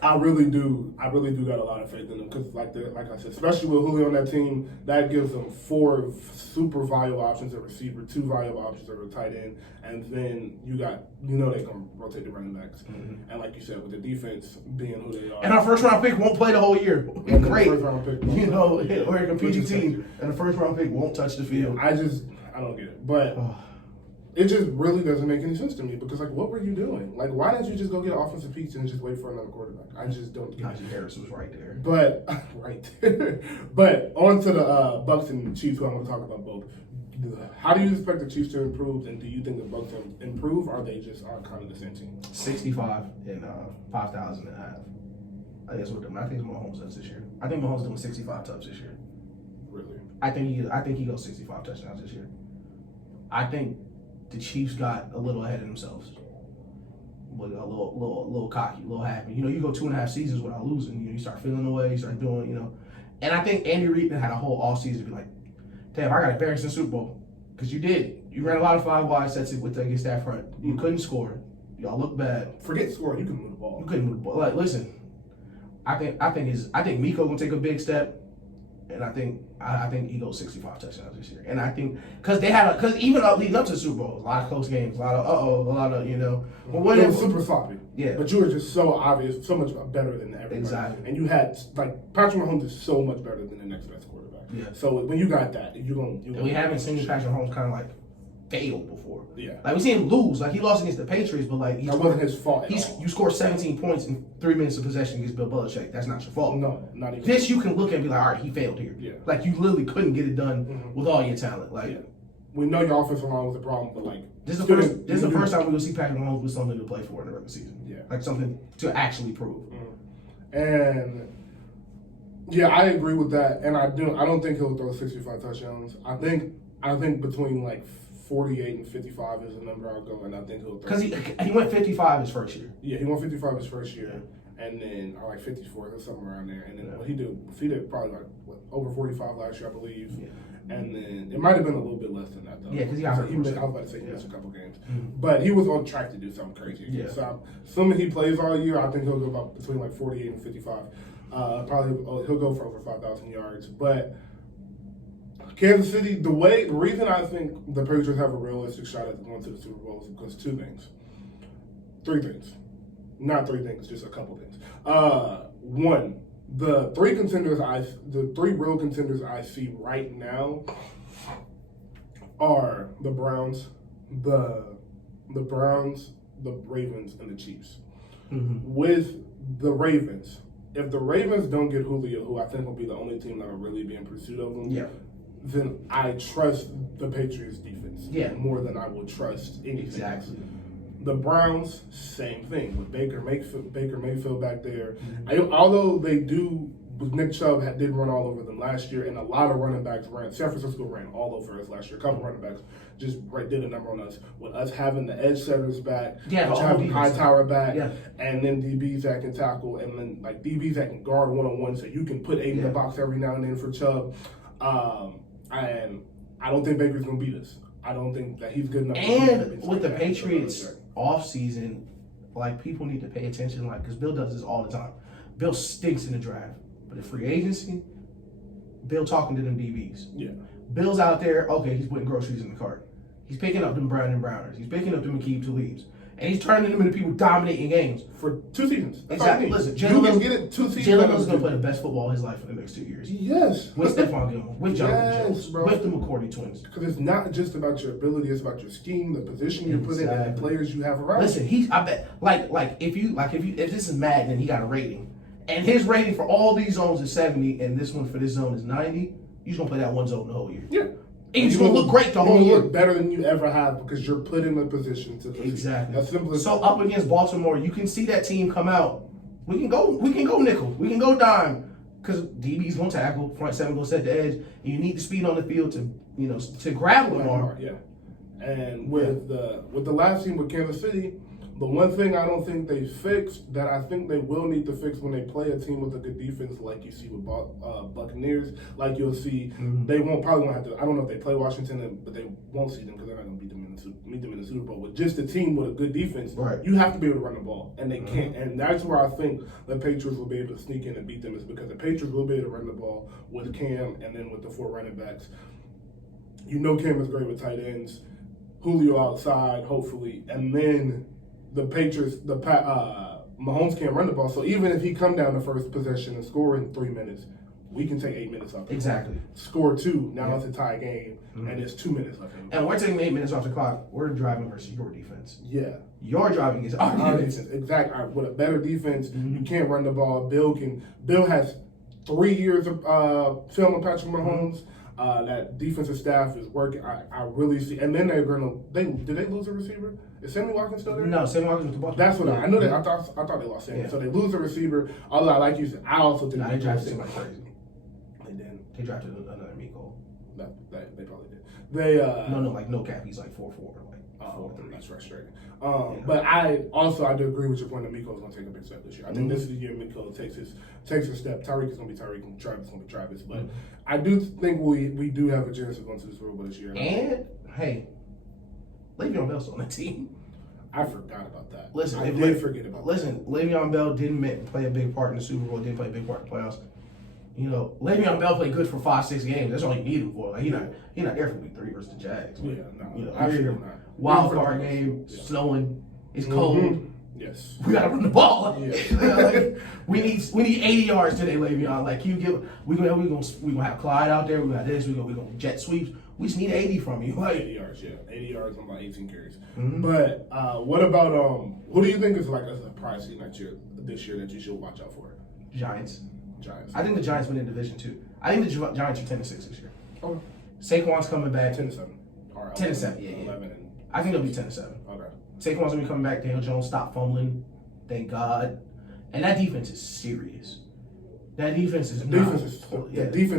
I really do got a lot of faith in them because, like I said, especially with Julio on that team, that gives them 4 super valuable options at receiver, 2 valuable options at tight end, and then they can rotate the running backs. Mm-hmm. And like you said, with the defense being who they are, and our first round pick won't play the whole year. Great, first round pick, we're a competing team, and the first round pick won't touch the field. I don't get it, but. It just really doesn't make any sense to me because, what were you doing? Why didn't you just go get an offensive piece and just wait for another quarterback? I just don't get it. Najee Harris was right there. But, right there. But on to the Bucs and Chiefs, who I'm going to talk about both. How do you expect the Chiefs to improve, and do you think the Bucs will improve, or are they just kind of the same team? 65 and 5,000 and a half. I think that's what I think Mahomes does this year. I think Mahomes doing 65 touchdowns this year. Really? I think he goes 65 touchdowns this year. I think the Chiefs got a little ahead of themselves, but a little cocky, a little happy. You go 2.5 seasons without losing. You start feeling away. You start doing, And I think Andy Reid had a whole off season to be like, damn, I got embarrassed in the Super Bowl because you did. You ran a lot of 5 wide sets against that front. You couldn't score. Y'all look bad. Forget scoring. You couldn't move the ball. You couldn't move the ball. Listen, I think Miko gonna take a big step. And I think he goes 65 touchdowns this year. And I think because even leading up to the Super Bowl, a lot of close games, a lot of But it was super sloppy. Yeah. But you were just so obvious, so much better than everybody. Exactly. And you had Patrick Mahomes is so much better than the next best quarterback. Yeah. So when you got that, you're gonna. We haven't seen Patrick Mahomes kind of fail before. Yeah. We seen him lose. He lost against the Patriots, but that wasn't his fault. You scored 17 points in 3 minutes of possession against Bill Belichick. That's not your fault. No, not even. This you can look at and be like, all right, he failed here. Yeah. You literally couldn't get it done with all your talent. We know your offensive line was a problem, but this is the first time we're gonna see Patrick Mahomes with something to play for in the regular season. Yeah. Something to actually prove. And yeah, I agree with that. And I don't think he'll throw 65 touchdowns. I think between 48 and 55 is the number I'll go, and I think he'll throw. Because he went 55 his first year. Yeah, he went 55 his first year, and then 54 or something around there. And then what he did probably over 45 last year, I believe. Yeah. And then it might have been a little bit less than that though. Yeah, because I was about to say he missed a couple games, but he was on track to do something crazy. Yeah. So assuming he plays all year, I think he'll go about between 48 and 55. Probably he'll go for over 5,000 yards, but. Kansas City, the reason I think the Patriots have a realistic shot at going to the Super Bowl is because 3 things. Not 3 things, just a couple things. One, the three real contenders I see right now are the Browns, the Ravens, and the Chiefs. Mm-hmm. With the Ravens, if the Ravens don't get Julio, who I think will be the only team that will really be in pursuit of him, then I trust the Patriots defense more than I would trust anything. Exactly. The Browns, same thing with Baker Mayfield back there. Although they do, Nick Chubb did run all over them last year, and a lot of running backs ran. San Francisco ran all over us last year. A couple running backs just did a number on us. With us having the edge setters back, having Hightower back, and then DBs that can tackle, and then like DBs that can guard one-on-one, so you can put 8 in the box every now and then for Chubb. And I don't think Baker's going to beat us. I don't think that he's good enough. And with the Patriots off season, like people need to pay attention, like because Bill does this all the time. Bill stinks in the draft, but in free agency, Bill talking to them DBs. Yeah, Bill's out there. Okay, he's putting groceries in the cart. He's picking up them Brandon Browners. He's picking up them Akeem Talibs. And he's turning them into people dominating games. For 2 seasons. That's exactly. Listen, Jalen get it 2 seasons. Jalen is going to play the best football of his life for the next 2 years. Yes. With Stephon Gilmore, with Jonathan Jones, with the McCourty twins. Because it's not just about your ability, it's about your scheme, the position you're put in, and the players you have around. Listen, I bet if this is Madden and he got a rating, and his rating for all these zones is 70, and this one for this zone is 90, you're going to play that one zone the whole year. Yeah. And he's going to look great the whole year. Look better than you ever have because you're put in a position to succeed. Exactly. That's simple. So up against Baltimore, you can see that team come out. We can go nickel. We can go dime because DB's going to tackle, front seven going to set the edge, and you need the speed on the field to grab Lamar. Yeah. And with the last team with Kansas City, the one thing I don't think they fixed that I think they will need to fix when they play a team with a good defense like you see with Buccaneers, like you'll see, they probably won't have to. I don't know if they play Washington, but they won't see them because they're not going to meet them in the Super Bowl. With just a team with a good defense, you have to be able to run the ball, and they can't. And that's where I think the Patriots will be able to sneak in and beat them is because the Patriots will be able to run the ball with Cam and then with the 4 running backs. You know Cam is great with tight ends, Julio outside, hopefully, and then the Patriots, Mahomes can't run the ball. So even if he come down the first possession and score in 3 minutes, we can take 8 minutes off. Exactly. Score 2. Now it's a tie game, and it's 2 minutes left. And we're taking 8 minutes off the clock. We're driving versus your defense. Yeah. Your driving is our defense. Exactly. With a better defense, you can't run the ball. Bill has 3 years of film of Patrick Mahomes. That defensive staff is working. I really see. And then did they lose a receiver? Is Sammy Watkins still there? No, Sammy Watkins with the ball. That's what I know. I thought they lost Sammy. Yeah. So they lose a receiver. Although, like you said, I also think they drafted somebody crazy. They did. They drafted another Miko. They probably did. They no cap. He's like 4'4", like 4'3". That's frustrating. But I do agree with your point that Miko's going to take a big step this year. I think this is the year Miko takes his step. Tyreek is going to be Tyreek, and Travis is going to be Travis. But I do think we do have a chance of going to the Super Bowl this year. And hey, Le'Veon Bell's on the team. I forgot about that. Listen, Le'Veon Bell didn't play a big part in the Super Bowl. Didn't play a big part in the playoffs. Le'Veon Bell played good for 5-6 games. That's all you need him for. Like you're not there for week 3 versus the Jags. Yeah, no, absolutely not. Wild card game, snowing, it's cold. Yes, we gotta run the ball. Yeah. we need 80 yards today, Le'Veon. Like we gonna have Clyde out there. We got this. We gonna jet sweeps. We just need 80 from you. Like 80 yards, yeah, 80 yards on about 18 carries. But what about who do you think is like a surprise team this year that you should watch out for? Giants. I think the Giants win in division too. I think the Giants are 10-6 this year. Okay. Saquon's coming back. 10-7. 10-7. Yeah. 11 and I think they'll be 10-7. Okay. Saquon's gonna be coming back. Daniel Jones stopped fumbling. Thank God. And that defense is serious. That defense is defense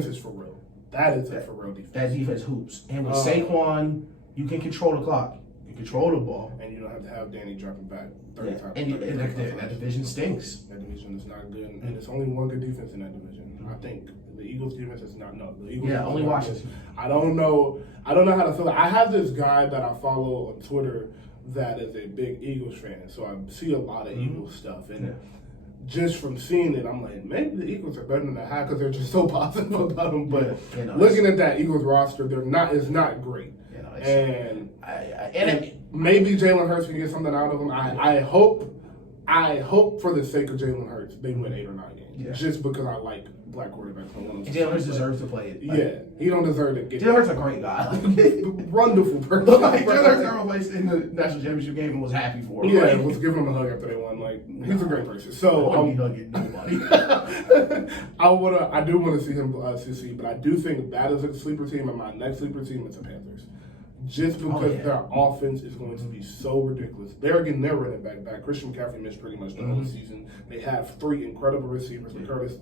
is for real. That is for real defense. That defense hoops. And with Saquon, you can control the clock. You control the ball. And you don't have to have Danny dropping back 30 times. And that division stinks. That division is not good. And it's only one good defense in that division. I think the Eagles defense is not the Eagles. Yeah, only Washington. I don't know how to feel. I have this guy that I follow on Twitter that is a big Eagles fan. So I see a lot of Eagles stuff. And just from seeing it, I'm like, maybe the Eagles are better than the High because they're just so positive about them. But looking at that Eagles roster, it's not great. And maybe Jalen Hurts can get something out of them. I hope I hope for the sake of Jalen Hurts, they win 8 or 9 games. Yeah. Just because I like black quarterbacks. Jalen Hurts deserves to play it. Yeah, he don't deserve to get. Jalen Hurts a great guy. Wonderful person. Like, Jalen Hurts never placed in the national championship game and was happy for him. Yeah, Like, was giving him a hug after they won. Like, he's a great person. So I wouldn't be hugging nobody. I do want to see him succeed, but I do think that is a sleeper team, and my next sleeper team is the Panthers. Just because their offense is going to be so ridiculous. They're getting their running back. Christian McCaffrey missed pretty much the whole season. They have 3 incredible receivers. Curtis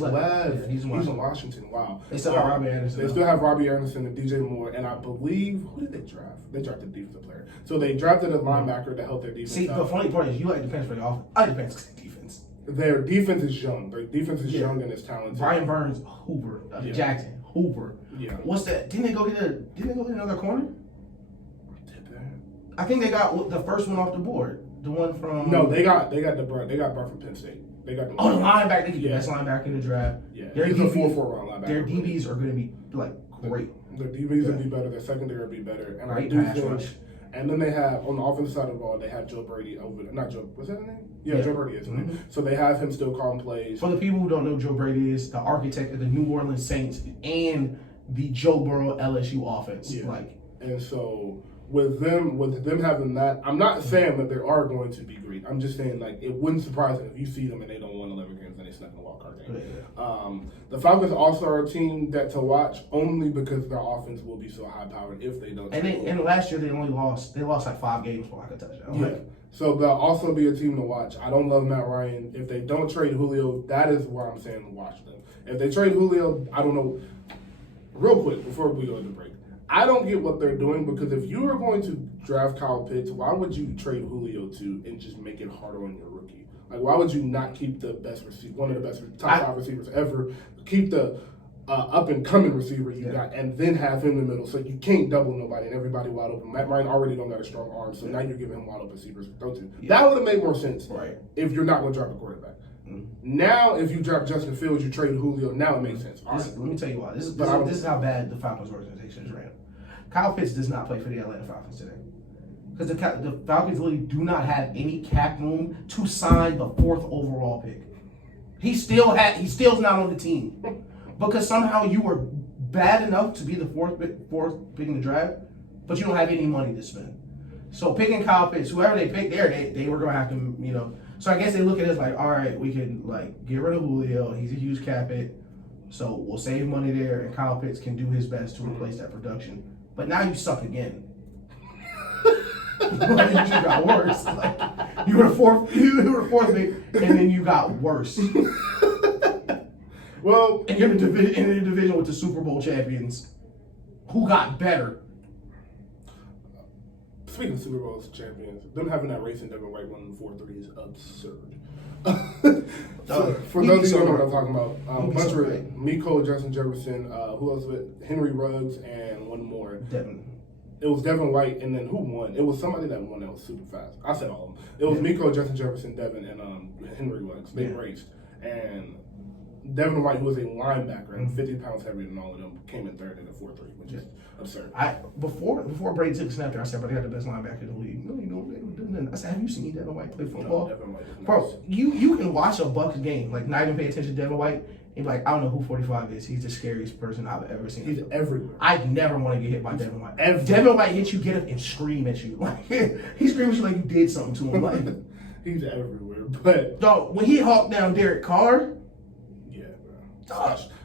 Lev. Yeah, he's in Washington. Wow. They still have Robbie Anderson. They still have Robbie Anderson and DJ Moore. And I believe, who did they draft? They drafted a defensive player. So they drafted a linebacker to help their defense. See, the funny part is you like defense for the offense. I like defense defense. Their defense is young. Their defense is young and it's talented. Brian Burns, Hoover, Jackson, Hoover. Yeah. What's that? Didn't they go get another corner? I think they got the first one off the board. The one from No, they got Bart from Penn State. They got the linebacker. They get the best linebacker in the draft. Yeah, their he's DBs, a 4-4 round linebacker. Their DBs are going to be like great. Their DBs will be better. Their secondary will be better. And Great I do pass think. rush. And then they have on the offensive side of the ball, they have Joe Brady over. Not Joe. What's that his name? Yeah, Joe Brady is his name. So they have him still calling plays. For the people who don't know, Joe Brady is the architect of the New Orleans Saints and the Joe Burrow LSU offense. Yeah. Like, and so. With them having that, I'm not saying that they are going to be great. I'm just saying, like, it wouldn't surprise me if you see them and they don't win 11 games and they snuck in a wild card game. yeah. The Falcons also are a team that to watch only because their offense will be so high powered if they don't. And last year they lost like 5 games for like a touchdown. Yeah. So they'll also be a team to watch. I don't love Matt Ryan. If they don't trade Julio, that is where I'm saying to watch them. If they trade Julio, I don't know. Real quick before we go into break. I don't get what they're doing because if you are going to draft Kyle Pitts, why would you trade Julio to and just make it harder on your rookie? Like, why would you not keep the best receiver, one of the best top 5 receivers ever, keep the up and coming receiver you got, and then have him in the middle so you can't double nobody and everybody wide open. Matt Ryan already don't got a strong arm, so now you're giving him wide open receivers, don't you? That would have made more sense, if you're not going to draft a quarterback. Now, if you draft Justin Fields, you trade Julio. Now it makes sense. Let me tell you why. This is how bad the Falcons organization is ran. Kyle Pitts does not play for the Atlanta Falcons today. Because the Falcons literally do not have any cap room to sign the 4th overall pick. He still is not on the team. Because somehow you were bad enough to be the fourth pick in the draft, but you don't have any money to spend. So picking Kyle Pitts, whoever they picked there, they were going to have to, So I guess they look at it as like, all right, we can like get rid of Julio. He's a huge cap hit. So we'll save money there, and Kyle Pitts can do his best to replace that production. But now you suck again. Like, you got worse. Like, you were the fourth pick, and then you got worse. Well, and you're in the division with the Super Bowl champions, who got better. Speaking of Super Bowl champions, them having that race in Devin White winning 4-3 is absurd. For those of you who don't know what I'm talking about, bunch of Miko, Justin Jefferson, who else was it? Henry Ruggs, and one more. Devin. It was Devin White, and then who won? It was somebody that won that was super fast. I said all of them. It was Miko, Justin Jefferson, Devin, and Henry Ruggs. They raced. And Devin White, who was a linebacker and 50 pounds heavier than all of them, came in third in the 4-3, which is absurd. Before Brady took a snap there, I said, but they got the best linebacker in the league. No, they were doing that. I said, have you seen Devin White play football? No, Devin White is nice. Bro, you can watch a Bucs game, like not even pay attention to Devin White, and be like, I don't know who 45 is. He's the scariest person I've ever seen. He's everywhere. I never want to get hit by Devin White. Devin White hits you, get up and scream at you. Like he screams at you like you did something to him. Like he's everywhere. But dog, when he hawked down Derek Carr,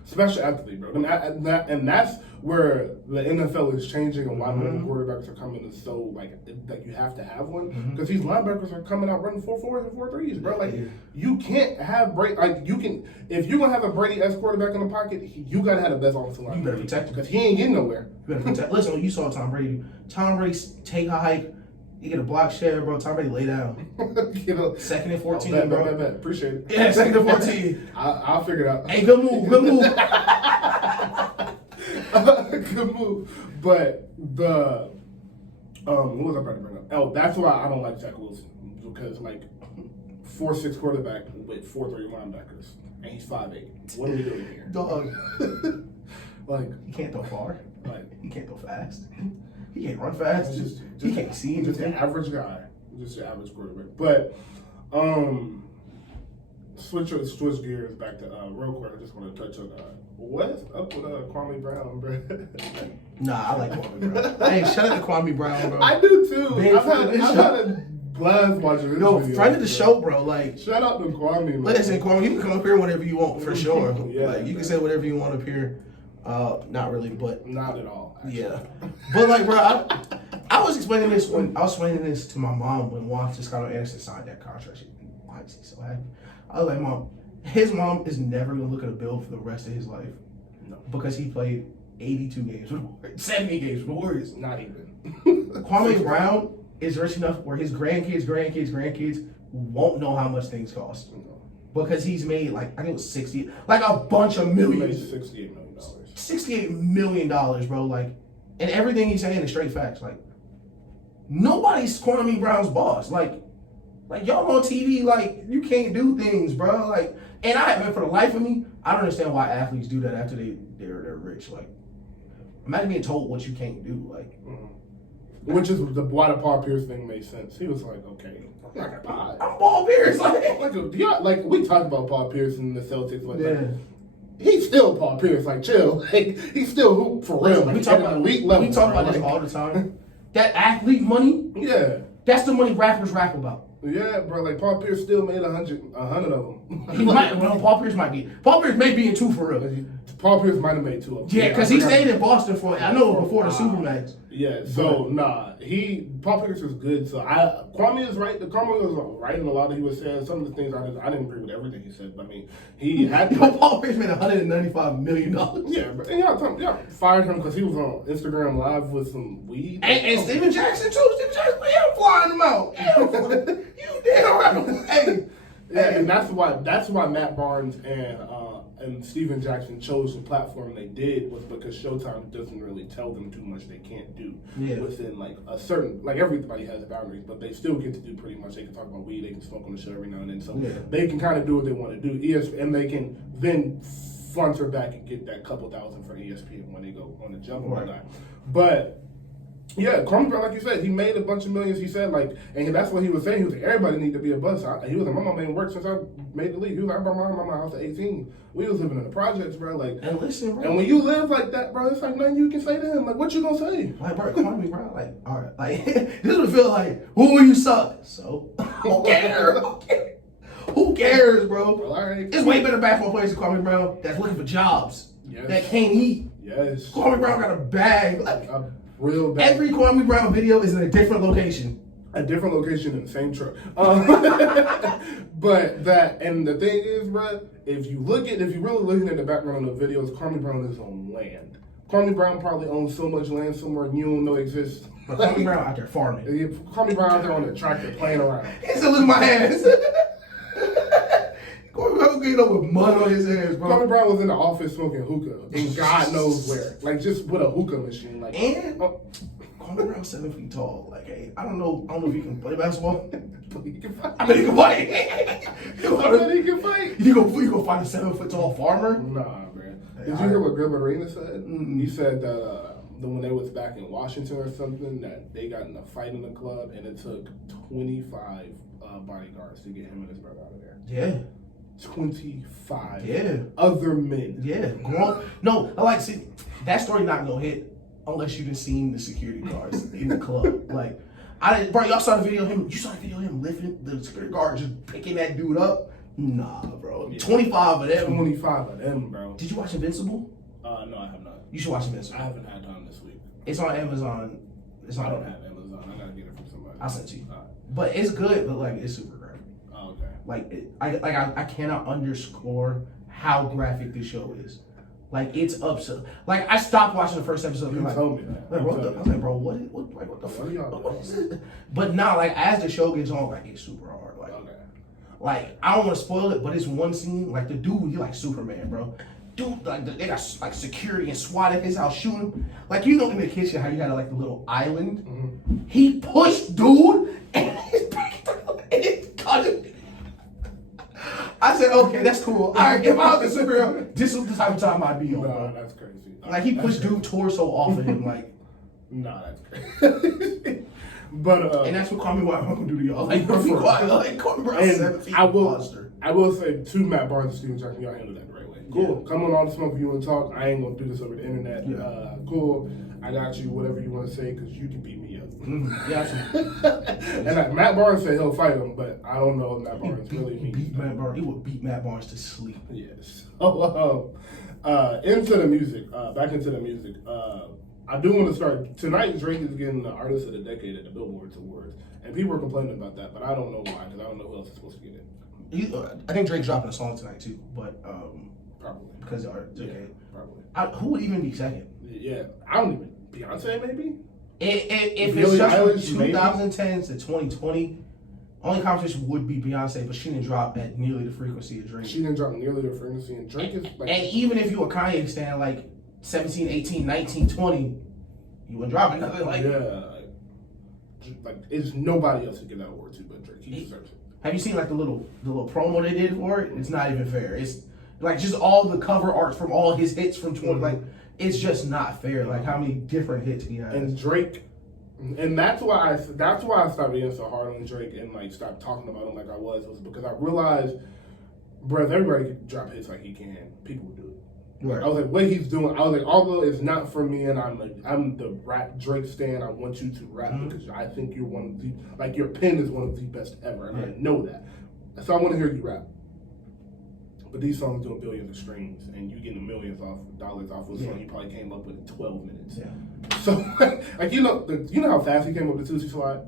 special athlete, bro. And that's where the NFL is changing and why mobile quarterbacks are coming is so, like, that you have to have one. Because these linebackers are coming out running 4.4s and 4.3s, bro. Like, you can't have Brady. Like, you can, if you're going to have a Brady-esque quarterback in the pocket, you got to have the best offensive line. You better protect him. Because he ain't getting nowhere. You better protect. Listen, you saw Tom Brady. Tom Brady take a hike. You get a block share, bro. Tom Brady lay down. Second and 14, bro. Appreciate it. Yeah, second and 14. I'll figure it out. Hey, good move. Good move. Good move. But what was I about to bring up? Oh, that's why I don't like Zach Wilson. Because, like, 4'6" quarterback with 4'3" linebackers. And he's 5'8". What are we doing here? Dog. Like, he can't throw far. Like, he can't throw fast. He can't run fast. He can't see just anything. an average guy. Just an average quarterback. But Switch gears back to real quick. I just want to touch on what's up with Kwame Brown, bro. Nah, I like Kwame Brown. Hey, shout out to Kwame Brown, bro. I do too. Man, I've had a blast watching this Yo, video. friend of the show, bro. Like, shout out to Kwame, man. listen, Kwame, you can come up here whenever you want, for sure. Yeah, like, you can say whatever you want up here. Not really, but not at all. Actually. Yeah, but like, bro, I was explaining this to my mom when Juan Toscano Anderson signed that contract. Why is he so happy? I was like, Mom, his mom is never gonna look at a bill for the rest of his life, no, because he played 82 games for the Warriors, 70 games for the Warriors. Not even. Kwame Brown is rich enough where his grandkids won't know how much things cost. No. Because he's made like, I think it was 60, like a bunch of millions. He made $68 million. $68 million, bro. Like, and everything he's saying is straight facts. Like, nobody's Kwame Brown's boss. Like y'all on TV, like, you can't do things, bro. Like, and for the life of me, I don't understand why athletes do that after they're rich. Like, imagine being told what you can't do. Like, which is why the Paul Pierce thing made sense. He was like, okay, I'm not gonna buy. I'm Paul Pierce. Like we talked about Paul Pierce and the Celtics. Yeah. He's still Paul Pierce. Like, chill. Like, he's still hoop for real. We talk about elite level. We talk about this all the time. That athlete money. Yeah. That's the money rappers rap about. Yeah, bro. Like, Paul Pierce still made 100 of them. He might. Well, Paul Pierce might be. Paul Pierce may be in 2 for real. Paul Pierce might have made 2 of them. Yeah, because he stayed in Boston for, I know, before the Supermax. Yeah, so, Paul Pierce was good. So, Kwame is right. Kwame was right in a lot of he was saying. Some of the things I didn't agree with everything he said. But, I mean, he had to. Paul Pierce made $195 million. Yeah, but y'all fired him because he was on Instagram Live with some weed. And Steven Jackson, too. Steven Jackson, I'm flying him out. You damn right. Hey. And that's why Matt Barnes and Steven Jackson chose the platform they did, was because Showtime doesn't really tell them too much they can't do within like a certain, like, everybody has boundaries, but they still get to do pretty much. They can talk about weed, they can smoke on the show every now and then, so they can kind of do what they want to do. And they can then flutter back and get that couple thousand for ESPN when they go on the jump and whatnot. But yeah, Kwame Brown, like you said, he made a bunch of millions. He said, like, and that's what he was saying. He was like, everybody need to be a buzz. He was like, my mom ain't worked since I made the league. He was like, I brought my mom out house at 18. We was living in the projects, bro. Like, and listen, bro. And when you live like that, bro, it's like nothing you can say to him. Like, what you gonna say? Like, bro, Kwame Brown, like, all right, like, this would feel like, who you suck? So, who cares? Who cares, bro? Well, all right. It's way better basketball players than Kwame Brown that's looking for jobs. Yes. That can't eat. Yes. Kwame Brown got a bag. Like, real bad. Every Kwame Brown video is in a different location. A different location in the same truck. But and the thing is, bro, if you're really looking at the background of the videos, Kwame Brown is on land. Kwame Brown probably owns so much land somewhere you don't know exists. But Kwame Brown out there farming. Kwame Brown out there on the tractor playing around. He said, look at my hands. Kwame Brown getting up with mud on his hands, bro. Kwame Brown was in the office smoking hookah, and God knows where. Like, just with a hookah machine. Like, and Kwame Brown's 7 feet tall. Like, hey, I don't know if he can play basketball. He can fight. I bet he can fight. I bet he can fight. You gonna find a 7 foot tall farmer? Nah, man. Did you hear what Greg Arena said? Mm-hmm. He said that when they was back in Washington or something, that they got in a fight in the club, and it took 25 bodyguards to get him and his brother out of there. Yeah. 25 other men. Yeah. No, like, see, that story not gonna hit unless you done seen the security guards in the club. Like, y'all saw the video of him. You saw the video of him lifting the security guard, just picking that dude up. Nah, bro. Yeah. 25 of them. 25 of them, bro. Did you watch Invincible? No, I have not. You should watch Invincible. I haven't had time this week. It's on Amazon. I don't have Amazon. I gotta get it from somebody. I'll send it to you. But it's good, but like, it's super graphic. Oh, okay. Like, I cannot underscore how graphic this show is. Like, it's upset. Like, I stopped watching the first episode. You told me that. I was like, bro, what the fuck? What is it? But nah, like, as the show gets on, like, it's super hard. Like, like, I don't want to spoil it, but it's one scene, like, the dude, he like Superman, bro. Dude, like, they got like security and SWAT at his house shooting him. Like, you know, in the kitchen how you got like the little island. Mm-hmm. He pushed dude and it cut him. I said, okay, that's cool. All right, if I was a superhero, this is the type of time I'd be on. No, that's crazy. Like, he pushed dude torso off of him, like. Nah, that's crazy. But and that's what Call Me Why I'm gonna do to y'all. Like, bro, be quiet. Like, Call Me Bro, and 7 feet I will, monster. I will say to Matt Barnes and Steven Jackson, y'all handled that the right way. Cool. Yeah. Come on all the smoke if you want to talk. I ain't gonna do this over the internet. Yeah. Cool. I got you. Whatever you want to say, because you can beat me up. Yeah. And like, Matt Barnes said he'll fight him, but I don't know if Matt Barnes really means. Beat Matt Barnes. He would beat Matt Barnes to sleep. Yes. Into the music. Back into the music. I do want to start tonight. Drake is getting the Artist of the Decade at the Billboard Awards, and people are complaining about that, but I don't know why, because I don't know who else is supposed to get it. I think Drake's dropping a song tonight too, but Probably because the Artist. Yeah, Okay. probably. Who would even be second? Yeah, I don't even. Beyonce maybe. If Billie it's just Eilish, from maybe? 2010 to 2020, only competition would be Beyonce, but she didn't drop at nearly the frequency of Drake. She didn't drop nearly the frequency, and Drake is like. And even if you a Kanye stan, like 17, 18, 19, 20, you wouldn't drop nothing. Like, yeah, like it's nobody else to get that award to but Drake. He deserves it. have you seen like the little promo they did for it? It's not even fair. It's like just all the cover art from all his hits from 20. Like, it's just not fair. Like how many different hits he has. And Drake, and that's why I stopped being so hard on Drake and like stopped talking about him like I was because I realized, bro, if everybody could drop hits like he can, people would do it. Right. I was like, what he's doing, I was like, although it's not for me, and I'm the rap Drake stan, I want you to rap because I think you're one of the, like your pen is one of the best ever, and I know that. So I want to hear you rap. But these songs doing billions of streams, and you getting millions dollars off of a song you probably came up with in 12 minutes. Yeah. So, like you know how fast he came up with Tootsie Slide.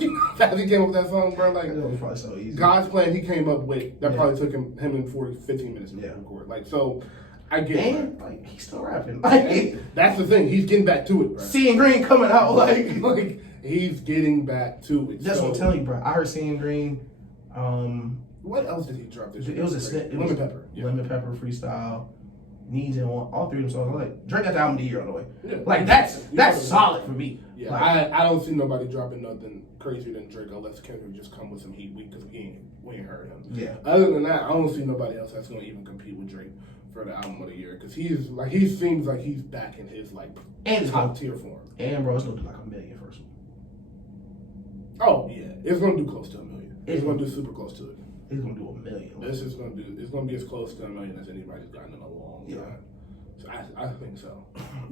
You know how fast he came up with that song, bro. Like It was probably so easy. God's Plan, he came up with that probably took him in 15 minutes to record. Like so, I get it. And like he's still rapping. Like That's the thing. He's getting back to it, bro. Seeing Green coming out. Like he's getting back to it. that's what I'm telling you, bro. I heard Seeing Green. What else did he drop this year? It was a snip. Lemon Pepper. Yeah. Lemon Pepper freestyle. Needs and one. All three of them songs. I'm like, Drake got the album of the year on the way. Yeah. Like that's solid for me. Yeah, like, I don't see nobody dropping nothing crazier than Drake unless Kendrick just come with some heat because we ain't heard him. Yeah. Other than that, I don't see nobody else that's gonna even compete with Drake for the album of the year because he seems like he's back in his like And top tier form. And bro, it's gonna do like 1 million first one. Oh yeah, it's gonna do close to 1 million. It's gonna do super close to it. It's gonna do 1 million. It's gonna be as close to 1 million as anybody's gotten in a long time. So I think so.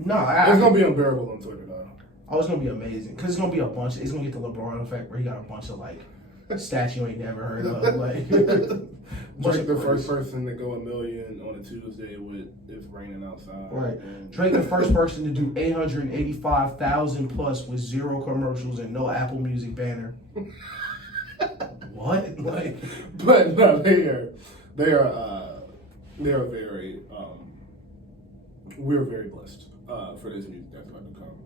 No, it's gonna be unbearable on Twitter though. Oh, it's gonna be amazing because it's gonna be a bunch. It's gonna get the LeBron effect where he got a bunch of like stats you ain't never heard of. Like Drake, the first person to go 1 million on a Tuesday with it's raining outside. Right. Drake, the first person to do 885,000 plus with 0 commercials and no Apple Music banner. What? Like, but no, they are very. We're very blessed for this music that's about to come.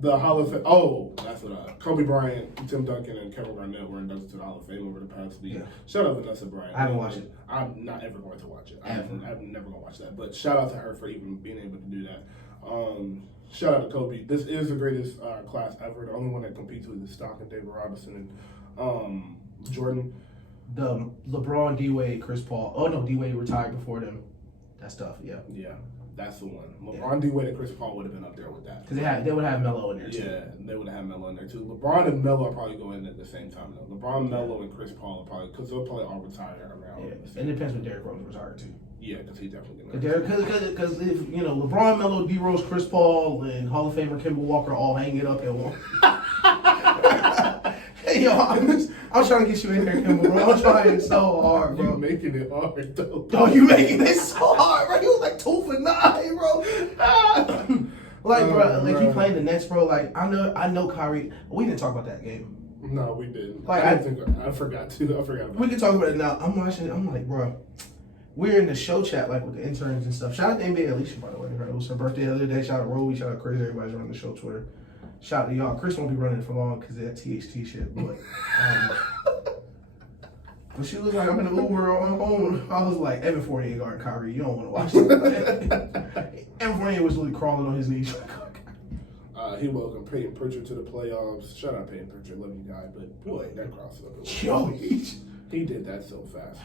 The Hall of Fame. Oh, that's what Kobe Bryant, Tim Duncan, and Kevin Garnett were inducted to the Hall of Fame over the past week. Yeah. Shout out Vanessa Bryant. I haven't watched it. I'm not ever going to watch it. I'm never going to watch that. But shout out to her for even being able to do that. Shout out to Kobe. This is the greatest class ever. The only one that competes with is Stockton, David Robinson, and Jordan. The LeBron, D-Wade, Chris Paul. Oh no, D-Wade retired before them. That's tough. Yeah. Yeah. That's the one. LeBron, D-Wade, and Chris Paul would have been up there with that. Because they would have Melo in there too. Yeah, they would have Melo in there too. LeBron and Melo are probably going at the same time though. LeBron, Melo, and Chris Paul are probably because they'll probably all retire around. Yeah, it depends when Derrick Rose retired too. Yeah, because he's definitely going to. Because if LeBron, Melo, D Rose, Chris Paul, and Hall of Famer Kemba Walker all hang it up at one. Hey yo, I'm trying to get you in there, Kemba, bro. I'm trying so hard, bro. You making it hard though. Oh, you making it so hard, bro. He was like 2 for 9, bro. Like, bro, like he playing the Nets, bro. Like I know Kyrie. We didn't talk about that game. No, we didn't. Like I forgot to. I forgot about we can talk about it now. I'm watching it. I'm like, bro. We're in the show chat like with the interns and stuff. Shout out to NBA Alicia, by the way. It was her birthday the other day. Shout out to Roby. Shout out to Chris. Everybody's running the show Twitter. Shout out to y'all. Chris won't be running for long because of that THT shit. But but she was like, I'm in the Uber on home. I was like, Evan Fournier guarding Kyrie. You don't want to watch that. Evan Fournier was literally crawling on his knees. He welcomed Peyton Pritchard to the playoffs. Shout out Peyton Pritchard, love you guy, but boy, that crossover. Yo, he did that so fast.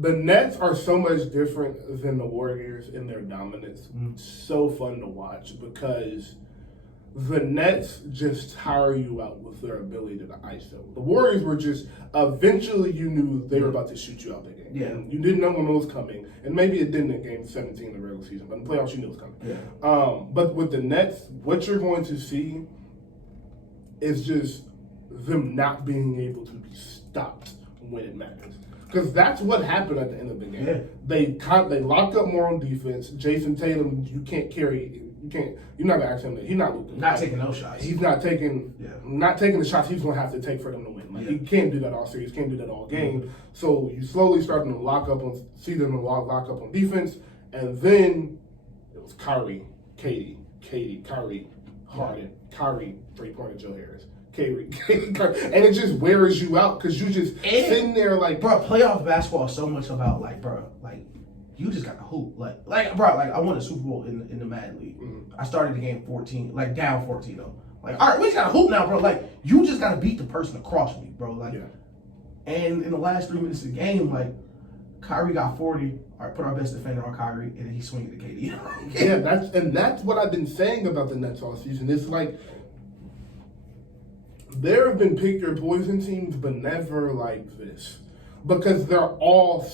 The Nets are so much different than the Warriors in their dominance. So fun to watch because The Nets just tire you out with their ability to ISO. The Warriors were just, eventually you knew they were about to shoot you out the game. Yeah. And you didn't know when it was coming. And maybe it didn't in game 17 of the regular season, but in the playoffs you knew it was coming. Yeah. But with the Nets, what you're going to see is just them not being able to be stopped when it matters. Because that's what happened at the end of the game. Yeah. They locked up more on defense. Jason Tatum, you can't carry. You're not gonna ask him that. He's not taking no shots. He's not taking the shots he's gonna have to take for them to win. Like he can't do that all series. Can't do that all game. Mm-hmm. So you slowly starting to see them lock up on defense, and then it was Kyrie, Kyrie, Harden, Kyrie, 3-pointer Joe Harris. And it just wears you out because you just sitting there like, bro, playoff basketball is so much about like, bro, like you just got to hoop, like, bro, like I won a Super Bowl in the Madden League. I started the game 14, like down 14 though. Like, all right, we just got to hoop now, bro. Like, you just got to beat the person across me, bro. Like, and in the last 3 minutes of the game, like, Kyrie got 40. All right, put our best defender on Kyrie, and then he swinging to KD. that's what I've been saying about the Nets all season. It's like, there have been pick your poison teams, but never like this. Because they're all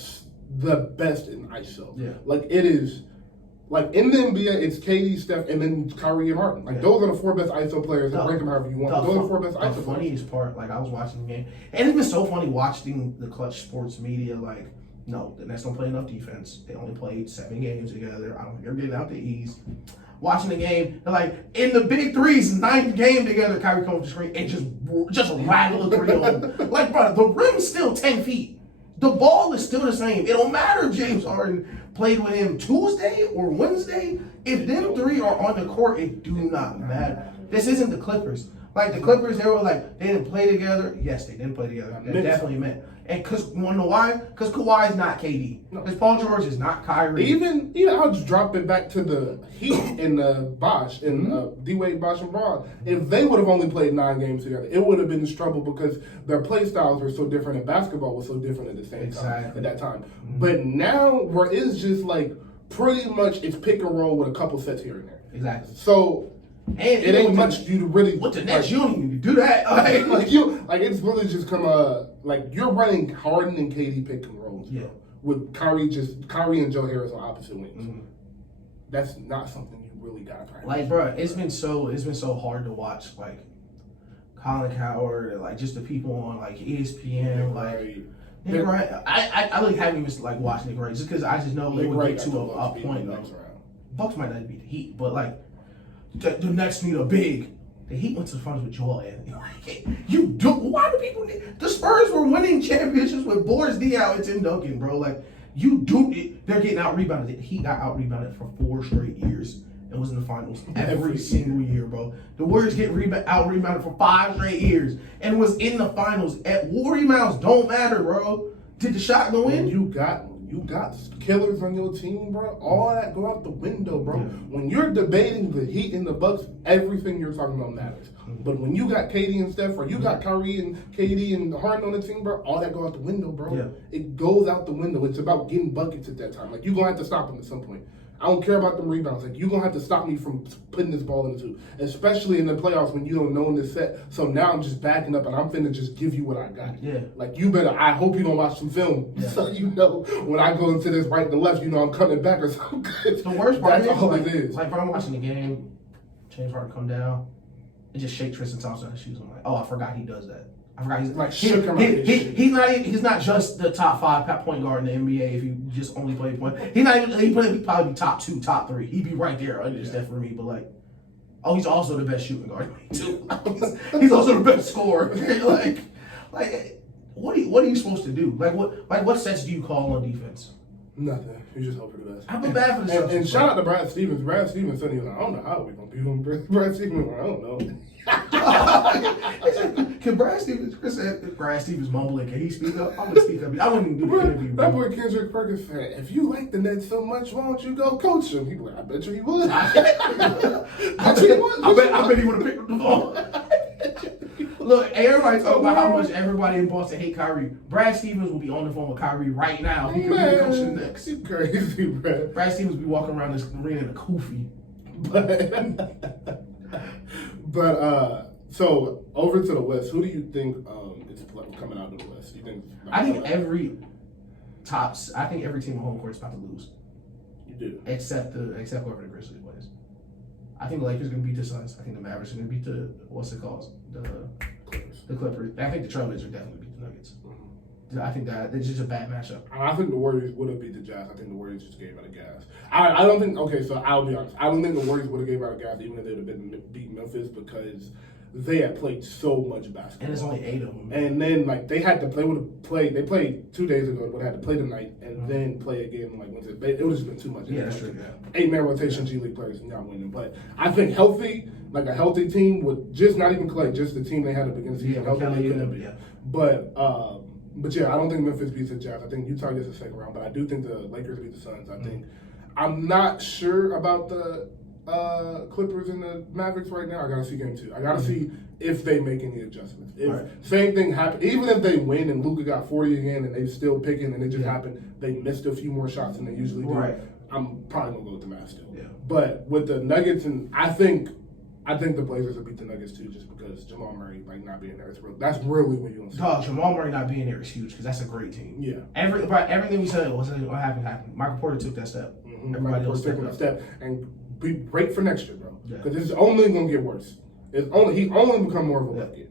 the best in ISO. Yeah. Like, it is, like, in the NBA, it's KD, Steph, and then Kyrie and Harden. Like, those are the 4 best ISO players, and rank them however you want. Those are the 4 best ISO players. The funniest part, like, I was watching the game, and it's been so funny watching the Clutch Sports media, like, no, the Nets don't play enough defense. They only played 7 games together. I don't think they're getting out the East. Watching the game, they're like, in the big threes, 9th game together, Kyrie comes to the screen and just rattle a 3 on them. Like, bro, the rim's still 10 feet. The ball is still the same. It don't matter if James Harden played with him Tuesday or Wednesday. If them 3 are on the court, it do not matter. This isn't the Clippers. Like, the Clippers, they were like, they didn't play together. Yes, they didn't play together. They definitely meant. And because, you wanna know why? Because Kawhi is not KD. Because Paul George is not Kyrie. Even I'll just drop it back to the Heat and Bosh and D-Wade, Bosh and Braun. If they would have only played 9 games together, it would have been this trouble because their play styles were so different and basketball was so different at the same time at that time. But now where it's just like pretty much it's pick and roll with a couple sets here and there. Exactly. So it ain't much you to really with the Nets. You don't even need to do that. It's really just come like you're running Harden and KD pick and rolls. Yeah. With Kyrie and Joe Harris on opposite wings. That's not something you really gotta practice. Like, bro, it's been so hard to watch like Colin Cowherd and like just the people on like ESPN, Nick Wright. I like haven't even like watched Nick Wright just because I just know it would get to a point. Bucks might not beat the Heat, but like the Nets need a big. The Heat went to the finals with Joel Anthony. Like, you do. Why do people need? The Spurs were winning championships with Boris Diaw and Tim Duncan, bro. Like, you do. They're getting out rebounded. The Heat got out rebounded for 4 straight years and was in the finals every single year, bro. The Warriors get out rebounded for 5 straight years and was in the finals. At war rebounds don't matter, bro. Did the shot go in? You got killers on your team, bro. All that go out the window, bro. When you're debating the Heat and the Bucks, everything you're talking about matters. But when you got KD and Steph, or you got Kyrie and KD and Harden on the team, bro, all that go out the window, bro. Yeah. It goes out the window. It's about getting buckets at that time. Like, you're going to have to stop them at some point. I don't care about them rebounds. Like, you're going to have to stop me from putting this ball in the two. Especially in the playoffs when you don't know in this set. So now I'm just backing up and I'm finna just give you what I got. Yeah. Like, you better, I hope you don't watch some film. Yeah. So you know when I go into this right and left, you know I'm coming back or something. The worst part That's is, all like, it is. Like, when I'm watching the game, James Harden come down and just shake Tristan Thompson on his shoes. I'm like, oh, I forgot he does that. I forgot he's like he's not just the top 5 point guard in the NBA if you just only play point. He'd probably be top 2, top 3. He'd be right there under Steph for me. But like, oh, he's also the best shooting guard too. He's also the best scorer. like, what are you supposed to do? Like what sets do you call on defense? Nothing. You just hope for the best. I feel bad for the Celtics. And shout out to Brad Stevens. Brad Stevens said he was like, I don't know how we're gonna beat him. Brad Stevens was like, I don't know. Can Brad Stevens mumbling? Can he speak up? I'm gonna speak up. I wouldn't even do the interview. That boy Kendrick Perkins said, if you like the Nets so much, why don't you go coach him? He was like, I bet you he would. I bet he would have picked up the ball. Look, everybody talk about how much everybody in Boston hate Kyrie. Brad Stevens will be on the phone with Kyrie right now. He could be the coach of the Knicks. You crazy, Brad. Brad Stevens will be walking around this arena in a kufi. But so over to the West, who do you think is coming out of the West? You think? I think every team on home court is about to lose. You do, except whoever the Grizzlies plays. I think the Lakers are going to beat the Suns. I think the Mavericks are going to beat the Clippers. I think the Trailblazers are definitely beat the Nuggets. Mm-hmm. I think that it's just a bad matchup. I think the Warriors would have beat the Jazz. I think the Warriors just gave out a gas. I don't think. Okay, so I'll be honest. I don't think the Warriors would have gave out a gas even if they would have beat Memphis because they had played so much basketball. And there's only 8 of them. And then they had to play. They played 2 days ago, but had to play tonight and then play again Wednesday. It would have just been too much. Yeah, that's true. 8-man rotation G League players not winning. But I think a healthy team would just not even Clay, just the team they had to begin the season. But yeah, I don't think Memphis beats the Jazz. I think Utah gets the second round, but I do think the Lakers beat the Suns. I'm not sure about the Clippers and the Mavericks right now. I gotta see game 2. I gotta see if they make any adjustments. Same thing happened, even if they win and Luka got 40 again and they still picking and it just happened, they missed a few more shots than they usually do. Right. I'm probably gonna go with the Mavs still. Yeah. But with the Nuggets and I think the Blazers will beat the Nuggets too, just because Jamal Murray not being there. That's really what you're gonna see. Dog, Jamal Murray not being there is huge because that's a great team. Yeah. Everything we said was what happened. Michael Porter took that step. Mm-hmm. Everybody else took that step and be great for next year, bro. Yeah. Because it's only gonna get worse. He only become more of a bucket.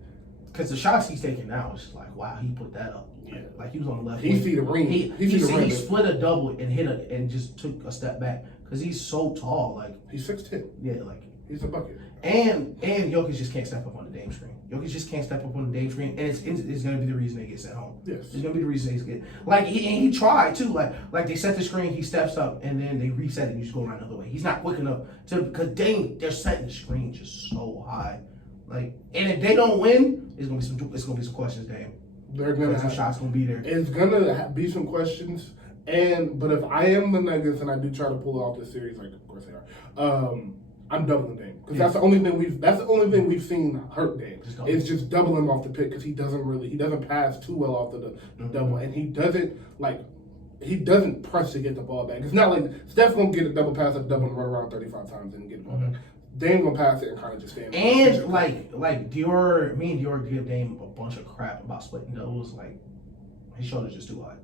Because the shots he's taking now is just like, wow, he put that up. Yeah. Like he was on the left. He see the ring. He split a double and just took a step back because he's so tall. Like he's 6'10". Yeah, like he's a bucket. And Jokic just can't step up on the Dame screen. Jokic just can't step up on the Dame screen, and it's going to be the reason they get sent home. Yes, it's going to be the reason they get he tried too. Like they set the screen, he steps up, and then they reset it, and you just go around the other way. He's not quick enough because they're setting the screen just so high. Like, and if they don't win, it's gonna be some questions, Dame. They're gonna some shots gonna be there. It's gonna be some questions. But if I am the Nuggets and I do try to pull off this series, like of course they are, I'm doubling Dame because that's the only thing we've seen hurt Dame. It's just doubling off the pick because he doesn't pass too well off the double, and he doesn't press to get the ball back. It's not like Steph gonna get a double pass at double and run around 35 times and get the ball back. Dame gonna pass it and kind of just stand. And like Dior, me and Dior give Dame a bunch of crap about splitting doubles. Like his shoulders just too wide.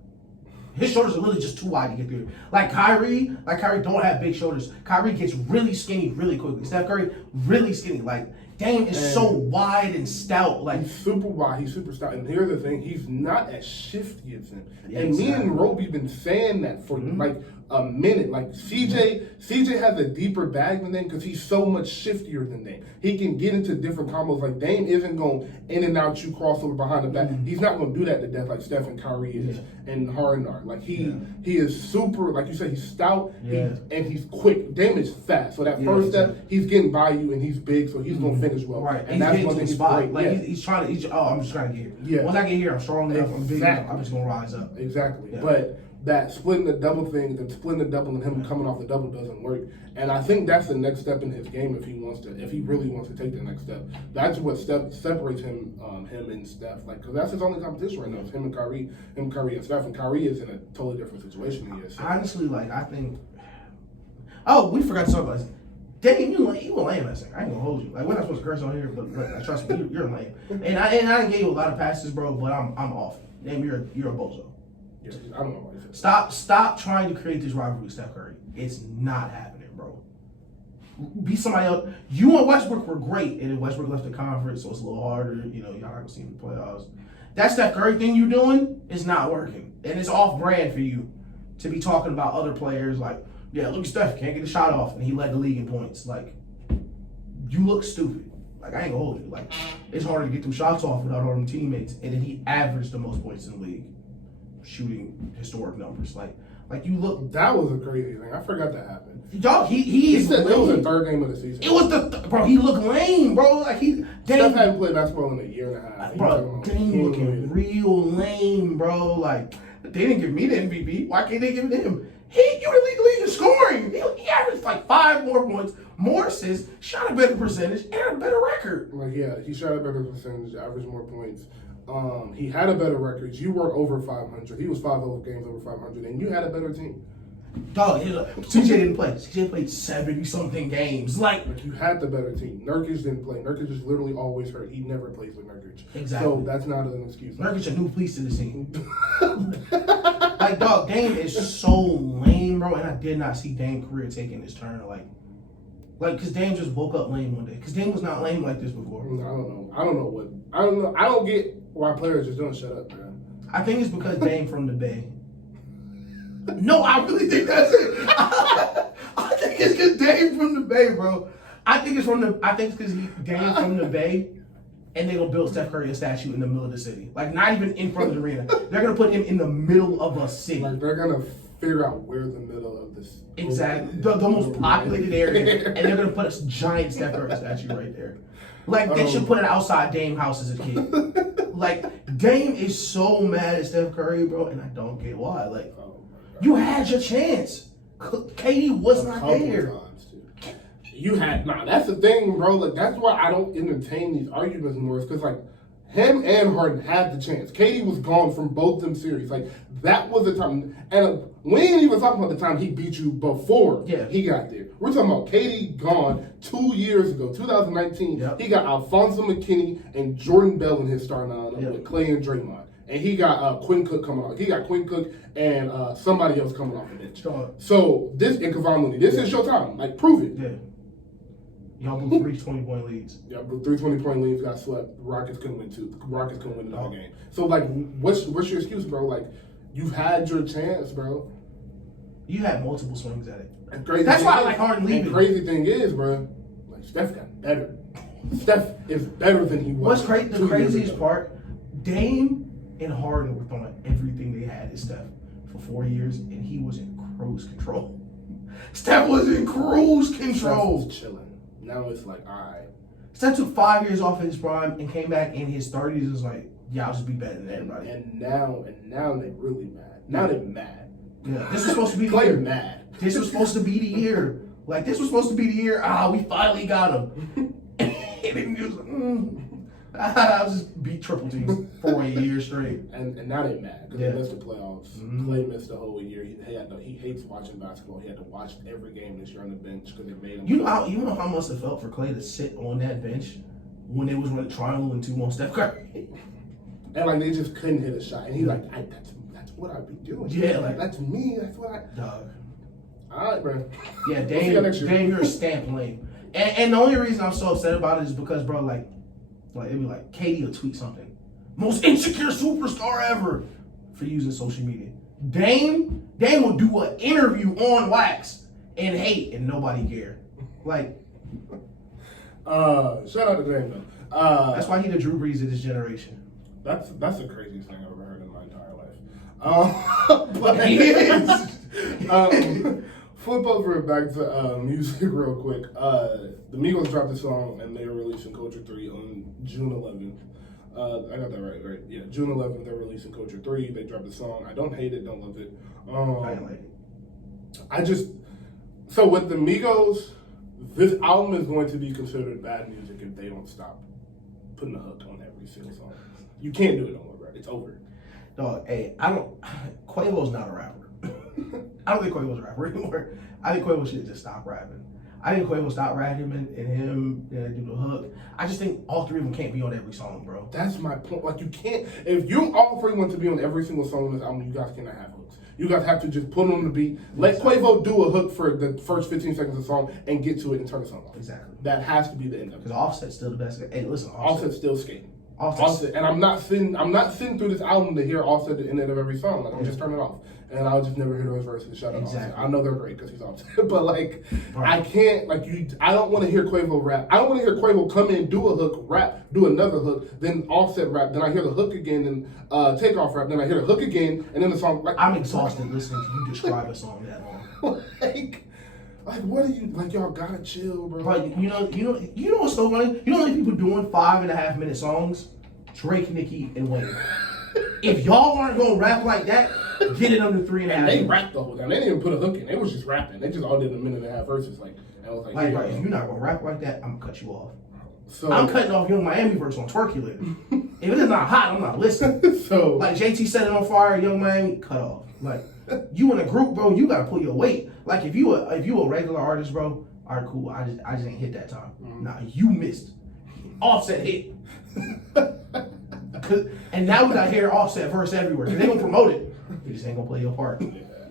His shoulders are really just too wide to get through. Like Kyrie don't have big shoulders. Kyrie gets really skinny really quickly. Steph Curry really skinny. Like Dame is so wide and stout. Like he's super wide. He's super stout. And here's the thing: he's not as shifty as him. Yeah, and me and Roby been saying that for like a minute. Like CJ has a deeper bag than Dame because he's so much shiftier than Dame. He can get into different combos. Like Dame isn't going in and out, you crossover behind the back. He's not going to do that to death like Steph and Kyrie is and Harden are. Like he is super. Like you said, he's stout and he's quick. Dame is fast. So that first step, he's getting by you and he's big, so he's going to finish well. Right, and that's one thing he's great. Like he's trying to. I'm just trying to get here. Yeah. Once I get here, I'm strong enough. I'm big enough. I'm just going to rise up. Exactly. Yeah. But that splitting the double thing, and him coming off the double doesn't work. And I think that's the next step in his game if he really wants to take the next step. That's what separates him and Steph. Like, because that's his only competition right now. It's him and Kyrie and Steph. And Kyrie is in a totally different situation than he is. So. Honestly, like I think. Oh, we forgot to talk about this. Dame, you were lame last night. I ain't gonna hold you. Like we're not supposed to curse on here, but trust me, you're lame. And I didn't give you a lot of passes, bro. But I'm off. Dame, you're a bozo. Yeah, I don't know why you said Stop trying to create this rivalry with Steph Curry. It's not happening, bro. Be somebody else. You and Westbrook were great, and then Westbrook left the conference, so it's a little harder. You know, y'all not gonna see him in the playoffs. That Steph Curry thing you're doing is not working, and it's off brand for you to be talking about other players like, yeah, look at Steph can't get a shot off, and he led the league in points. Like, you look stupid. Like I ain't gonna hold you. Like it's harder to get them shots off without all them teammates, and then he averaged the most points in the league. Shooting historic numbers, like you look. That was a crazy thing. I forgot that happened. Dog, he said it was the third game of the season. It was bro. He looked lame, bro. Like Steph hadn't played basketball in a year and a half. Bro, Dame looking real lame, bro. Like they didn't give me the MVP. Why can't they give it to him? You the league in scoring. He averaged like 5 more points, more assists, shot a better percentage, and had a better record. Like he shot a better percentage, averaged more points. He had a better record. You were over 500. He was 5 games over 500, and you had a better team. Dog, CJ didn't play. CJ played 70-something games. Like you had the better team. Nurkic didn't play. Nurkic is literally always hurt. He never plays with Nurkic. Exactly. So that's not an excuse. Nurkic a new piece to the team. Like, dog, Dame is so lame, bro, and I did not see Dame's career taking his turn. Like, cause Dame just woke up lame one day. Cause Dame was not lame like this before. I don't know. I don't get why players just don't shut up, man. I think it's because Dame from the Bay. No, I really think that's it. I think it's because Dame from the Bay, bro. I think it's because Dame from the Bay, and they gonna build Steph Curry a statue in the middle of the city. Like, not even in front of the arena. They're gonna put him in the middle of a city. Like, they're gonna figure out where the middle of this. Exactly. The most populated area, and they're gonna put a giant Steph Curry statue right there. Like, they should put it outside Dame house as a kid. Like, Dame is so mad at Steph Curry, bro, and I don't get why. Like, you had your chance. KD was not there. You had that's the thing, bro. Like, that's why I don't entertain these arguments anymore. It's because like him and Harden had the chance. KD was gone from both them series. Like, that was the time. And we ain't even talking about the time he beat you before he got there. We're talking about KD gone 2 years ago, 2019. Yep. He got Alfonso McKinney and Jordan Bell in his starting lineup with Clay and Draymond. And he got Quinn Cook coming off. He got Quinn Cook and somebody else coming off the bench. So this and Kevon Looney. This is your time. Like, prove it. Yeah. Y'all blew 3 20-point leads. Yeah, blew 3 20-point leads, got swept. Rockets couldn't win 2. Rockets couldn't win another game. So, like, what's your excuse, bro? Like, you've had your chance, bro. You had multiple swings at it. That's why I like Harden leaving. The crazy thing is, bro, like, Steph got better. Steph is better than he was. The craziest part, Dame and Harden were throwing everything they had at Steph for 4 years, and he was in cruise control. Steph was in cruise control. Steph was chilling. Now it's like, all right. Steph took 5 years off of his prime and came back in his 30s and was like, yeah, I'll just be better than everybody. And now they're really mad. Now they're mad. Yeah, this was supposed to be the Clay year. Mad. This was supposed to be the year. Like, this was supposed to be the year. We finally got him. And then he was like, I'll just beat triple teams for a year straight. And now they're mad because they missed the playoffs. Clay missed the whole year. He hates watching basketball. He had to watch every game this year on the bench because they made him. You know how much it felt for Clay to sit on that bench when they was running triangle and 2 on Steph Curry. And like, they just couldn't hit a shot. And he's like, that's what I'd be doing. Yeah, like, that's me. That's what I. Dog. All right, bro. Yeah, Dame, you're a stamp lame. And the only reason I'm so upset about it is because, bro, like it'd be like KD will tweet something, most insecure superstar ever, for using social media. Dame will do an interview on wax and hate, and nobody care. Like, shout out to Dame though. That's why he the Drew Brees of this generation. That's the craziest thing I've ever heard in my entire life. But he is. Flip over back to music real quick. The Migos dropped a song and they're releasing Culture 3 on June 11th. I got that right? Yeah, June 11th they're releasing Culture 3. They dropped the song. I don't hate it, don't love it. I like it. So with the Migos, this album is going to be considered bad music if they don't stop putting a hook on every single song. You can't do it no more, bro. It's over. Dog, hey, Quavo's not a rapper. I don't think Quavo's a rapper anymore. I think Quavo should just stop rapping. I think Quavo stop rapping and him do the hook. I just think all three of them can't be on every song, bro. That's my point. Like, you can't. If you all three want to be on every single song on this album, you guys cannot have hooks. You guys have to just put on the beat. Let Quavo do a hook for the first 15 seconds of the song and get to it and turn the song off. Exactly. That has to be the end of it. Because Offset's still the best. Hey, listen, Offset's still skating. Offset. And I'm not sitting through this album to hear Offset at the end of every song. Like, I'm just turning it off. And I'll just never hear those verses. Shout out Offset. I know they're great because he's Offset. But, like, I can't, I don't want to hear Quavo rap. I don't want to hear Quavo come in, do a hook, rap, do another hook, then Offset rap, then I hear the hook again, then Takeoff rap, then I hear the hook again, and then the song. Like, I'm exhausted listening to you describe a song that long. Like, what are you, like, y'all gotta chill, bro. Like, you know what's so funny? You know how many people doing 5.5 minute songs? Drake, Nicki, and Wayne. If y'all aren't gonna rap like that, get it under 3.5 minutes. They rapped the whole time. They didn't even put a hook in. They was just rapping. They just all did 1.5 minutes verses. Like, and I was like, if you're not gonna rap like that, I'm gonna cut you off. So I'm cutting off Young Miami verse on Twerkulator. If it is not hot, I'm not listening. So like JT set it on fire, Young Miami, cut off. Like you in a group, bro, you gotta pull your weight. Like if you a regular artist, bro, all right, cool. I just ain't hit that time. Nah, you missed. Offset hit. And now we got hear Offset verse everywhere. They gonna promote it. You just ain't gonna play your part. yeah,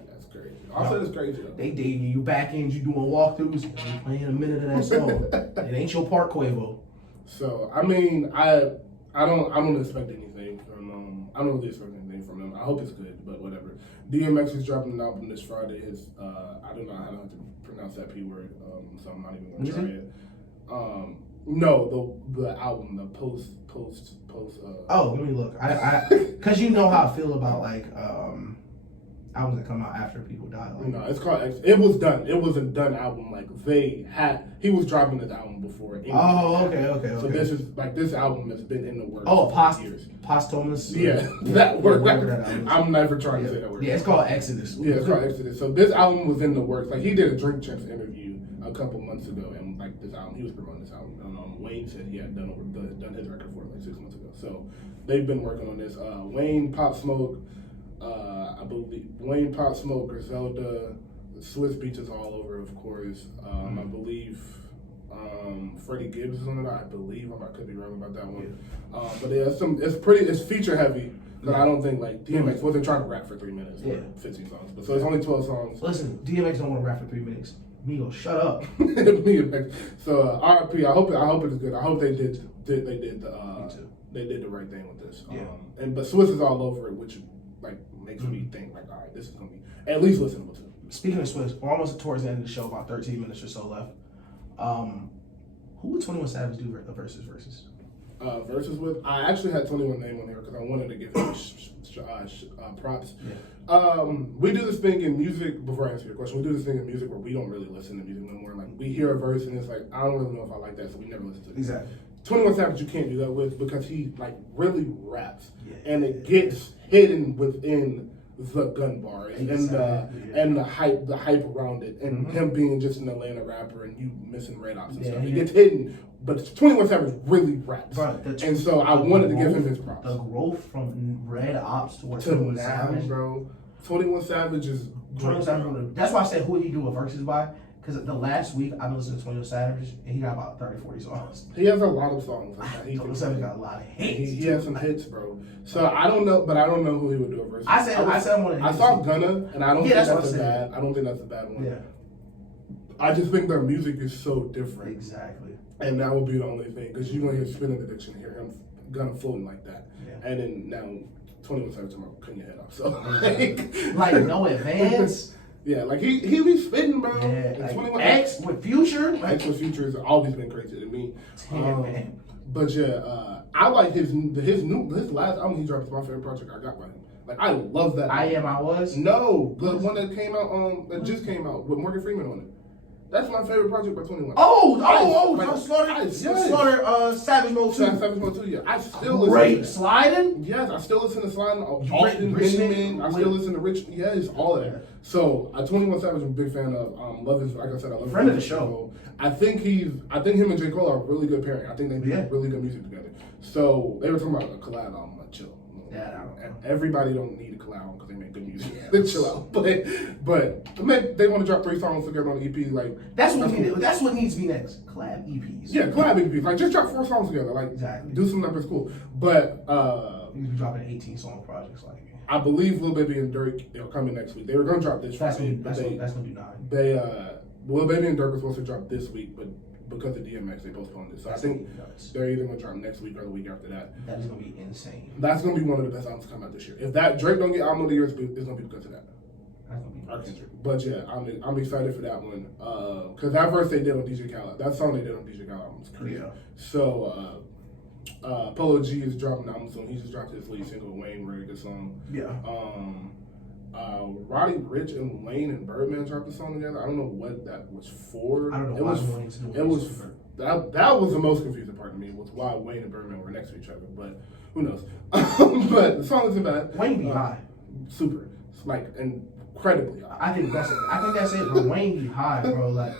that's crazy. Offset is crazy though. They dating you back ends, you doing walkthroughs, they playing a minute of that song. It ain't your part, Quavo. So I mean, I don't expect anything from I don't really expect anything from him. I hope it's good, but whatever. DMX is dropping an album this Friday. His I don't know how to pronounce that P word, so I'm not even gonna try it. No, the album, the post. Oh, let me look. Cause you know how I feel about like albums that come out after people die. Like, no, it's called. It was done. It was a done album. Like he was dropping his album before. Oh, okay. So this album has been in the works. Oh, for years. Posthumous. Yeah, that word. That I'm never trying to say that word. Yeah, it's called Exodus. Yeah, it's called Exodus. So this album was in the works. Like he did a Drink Champs interview a couple months ago, and like this album, he was promoting this album. Wayne said he had done his record for it like 6 months ago. So they've been working on this. Wayne, Pop Smoke, I believe Wayne, Pop Smoke, Griselda, Swiss Beats is all over, of course. I believe Freddie Gibbs is on it. I believe I could be wrong about that one. But yeah, it's feature heavy. Because I don't think like DMX wasn't trying to rap for 3 minutes or 15 songs. But so it's only 12 songs. Listen, DMX don't want to rap for 3 minutes. Migo, shut up. So RIP. I hope it's good. I hope they did the right thing with this. Yeah. But Swiss is all over it, which like makes me think like, all right, this is gonna be at least listenable too. Speaking of Swiss, we're almost towards the end of the show. About 13 minutes or so left. Who would 21 Savage do versus? Versus with, I actually had 21 name on here because I wanted to give him props. Yeah. We do this thing in music, before I answer your question, we do this thing in music where we don't really listen to music no more. Like, we hear a verse and it's like, I don't really know if I like that, so we never listen to it. Exactly. 21 Savage you can't do that with because he, like, really raps. Yeah. And it gets hidden within the gun bar and the hype around it, and him being just an Atlanta rapper and you missing Red Ops and stuff. It gets hidden, but 21 Savage really raps, and so I wanted to give him his props. The growth from Red Ops to 21 Savage, bro. 21 Savage is great. That's why I said who would he do a versus by? Because the last week I've been listening to 21 Savage and he got about 30, 40 songs. He has a lot of songs. Like that. 21 Savage got a lot of hits. He has some hits, bro. So I don't know who he would do a versus. I saw Gunna, and I don't think that's bad. I don't think that's a bad one. Yeah. I just think their music is so different. Exactly. And that would be the only thing, because you're gonna hear Spinning Addiction, hear him Gunna floating like that, and then now 21 Savage about cutting your head off. So like no advance. Yeah, like he be spitting, bro. Yeah, like 21 X with Future. X with Future has always been crazy to me. Man. But yeah, I like his last album he dropped is my favorite project I got by him. Like I love that. I Was. No, the one that came out that just came out with Morgan Freeman on it. That's my favorite project by 21. Slaughter Savage Mode 2. Savage Mode 2, yeah. I still listen to Sliding? Yes, I still listen to Sliding. Austin, Benjamin, I still listen to Rich. Yes, all of that. So, 21 Savage I'm a big fan of. Love his, like I said, I love friend of the show. I think him and J. Cole are a really good pairing. I think they make really good music together. So, they were talking about a collab album, like chill. Yeah, everybody don't need a collab because they make good music. Chill out, but they want to drop 3 songs together on the EP. Like that's what needs to be next. Collab EPs. Yeah, collab EPs. Like just drop 4 songs together. Like do some numbers cool. But you be dropping 18-song projects like. I believe Lil Baby and Drake are coming next week. They were gonna drop this Friday. That's gonna be 9. Lil Baby and Drake were supposed to drop this week, but because of DMX, they postponed it. So I think they're either going to drop next week or the week after that. That is going to be insane. That's going to be one of the best albums to come out this year. If that Drake don't get album of the year, it's going to be because of that. That's going to be But yeah, I'm excited for that one. Because that verse they did on DJ Khaled, that song they did on DJ Khaled album was crazy. Yeah. So Polo G is dropping an album soon. He just dropped his lead single, Wayne, very good song. Yeah. Roddy Ricch and Wayne and Birdman dropped a song together. I don't know what that was for. I don't know that was the most confusing part to me, was why Wayne and Birdman were next to each other. But who knows? But the song isn't bad. Wayne be high. Super. Like incredibly high. I think that's it. But Wayne be high, bro. Like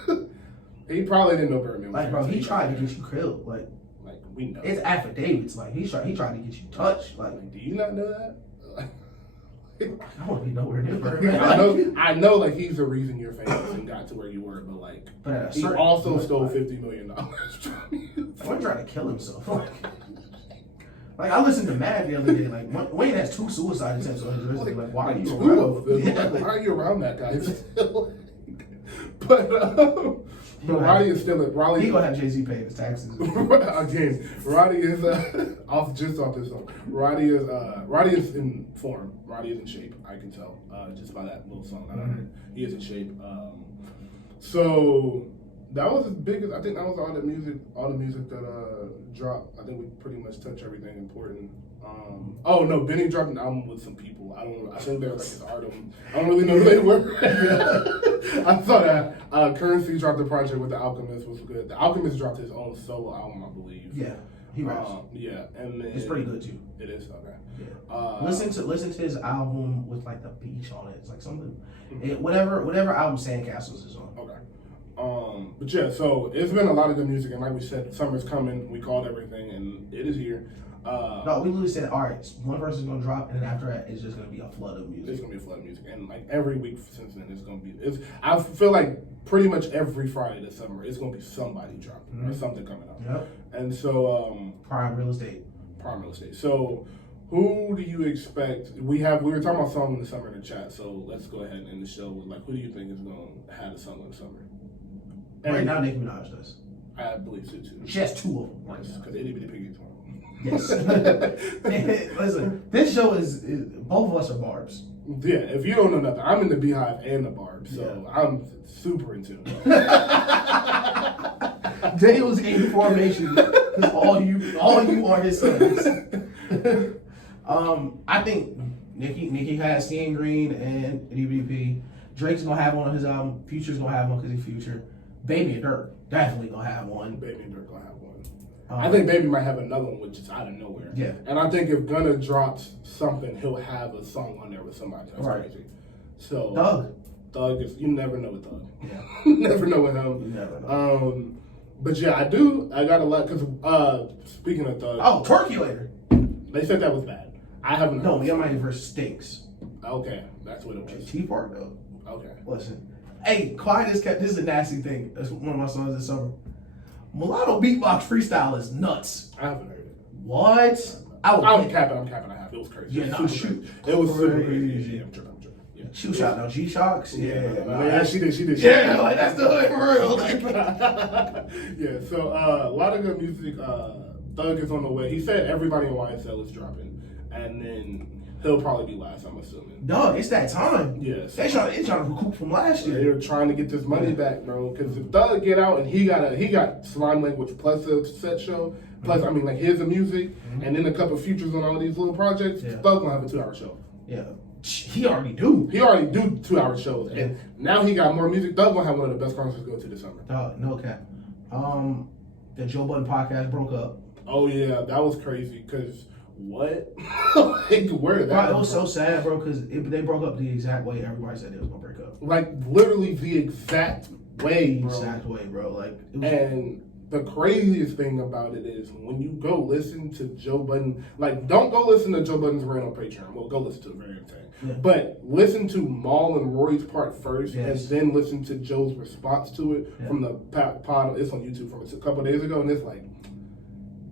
he probably didn't know Birdman. Like, bro, he tried to get you killed. Like We know. It's affidavits. Like he tried to get you touched. Like, do you not know that? I want to be nowhere near her. I know, like he's the reason you're famous and got to where you were, but like, he also stole $50 million from you. Wayne tried to kill himself. Like I listened to Mad the other day. Like Wayne has 2 suicide attempts on his resume. Like why are you around? Why are you around that guy? But Roddy is still Roddy. He gonna have Jay-Z pay his taxes again. Roddy is off this song. Roddy is in form. Roddy is in shape. I can tell just by that little song that I heard. He is in shape. So that was as big as I think that was all the music that dropped. I think we pretty much touched everything important. Oh no, Benny dropped an album with some people. I think they're like his album. I don't really know who they were. I saw that. Currency dropped a project with The Alchemist, was good. The Alchemist dropped his own solo album, I believe. Yeah, he raps. Yeah, and then it's pretty good too. It is okay. Yeah. Listen to his album with like the beach on it. It's like something, whatever album Sandcastles is on. Okay. But yeah, so it's been a lot of good music, and like we said, summer's coming. We called everything, and it is here. No, we literally said, all right, one person's gonna drop, and then after that, it's just gonna be a flood of music. It's gonna be a flood of music, and like every week since then, it's gonna be. I feel like pretty much every Friday this summer, it's gonna be somebody dropping or something coming out. Yep. And so, Prime real estate. So, who do you expect? We were talking about song in the summer in the chat, so let's go ahead and end the show with like, who do you think is gonna have a song in the summer? And right now, Nicki Minaj does. I believe so too. She has 2 of them. Right, because itty bitty piggy tomorrow. Yes. Listen, this show is both of us are barbs. Yeah, if you don't know nothing, I'm in the Beehive and the Barb, so I'm super in tune. Daniel's in formation because all you are his sons. I think Nicki has Skin Green and EBP. Drake's gonna have one on his album. Future's gonna have one because he's Future. Baby and Dirk definitely gonna have one. Baby and Dirk gonna have one. I think Baby might have another one, which is out of nowhere. Yeah. And I think if Gunna drops something, he'll have a song on there with somebody. That's crazy. So Thug is, you never know with Thug. Yeah. You never know with him. You never know. But yeah, I got a lot, because speaking of Thug. Oh, Torculator. They said that was bad. I haven't heard. No, Yamai verse stinks. Okay, that's what it was. Tea Park though. Okay. Listen. Hey, Quiet is kept. This is a nasty thing. That's one of my songs this summer. Mulatto beatbox freestyle is nuts. I haven't heard it. What? I'm capping. I have. It was crazy. Yeah, no, shoot. It was super crazy. Yeah, I'm tripping. Yeah. Shoot shot, no G-Shocks? Yeah. She did. Yeah, like that's the hood for real. Like. Yeah, so a lot of good music. Thug is on the way. He said everybody in YSL is dropping, and then he'll probably be last, I'm assuming. Dog, it's that time. Yes. They trying to recoup from last year. They're trying to get this money back, bro. Because if Thug get out and he got Slime Language plus a set show, plus I mean like here's the music, and then a couple features on all these little projects. Thug gonna have a 2-hour show. Yeah. He already do. He already do 2-hour shows, and now he got more music. Thug gonna have one of the best concerts to go to this summer. Dog, no cap. The Joe Budden podcast broke up. Oh yeah, that was crazy. Cause what? Like, where did that? Bro, it was so sad, bro. Cause they broke up the exact way everybody said they was gonna break up. Like literally the exact way, bro. Exact way, bro. Like, it was, and the craziest thing about it is when you go listen to Joe Budden, like don't go listen to Joe Budden's rant on Patreon. Well, go listen to the very thing. Yeah. But listen to Maul and Rory's part first, and then listen to Joe's response to it from the pod. It's on YouTube from a couple days ago, and it's like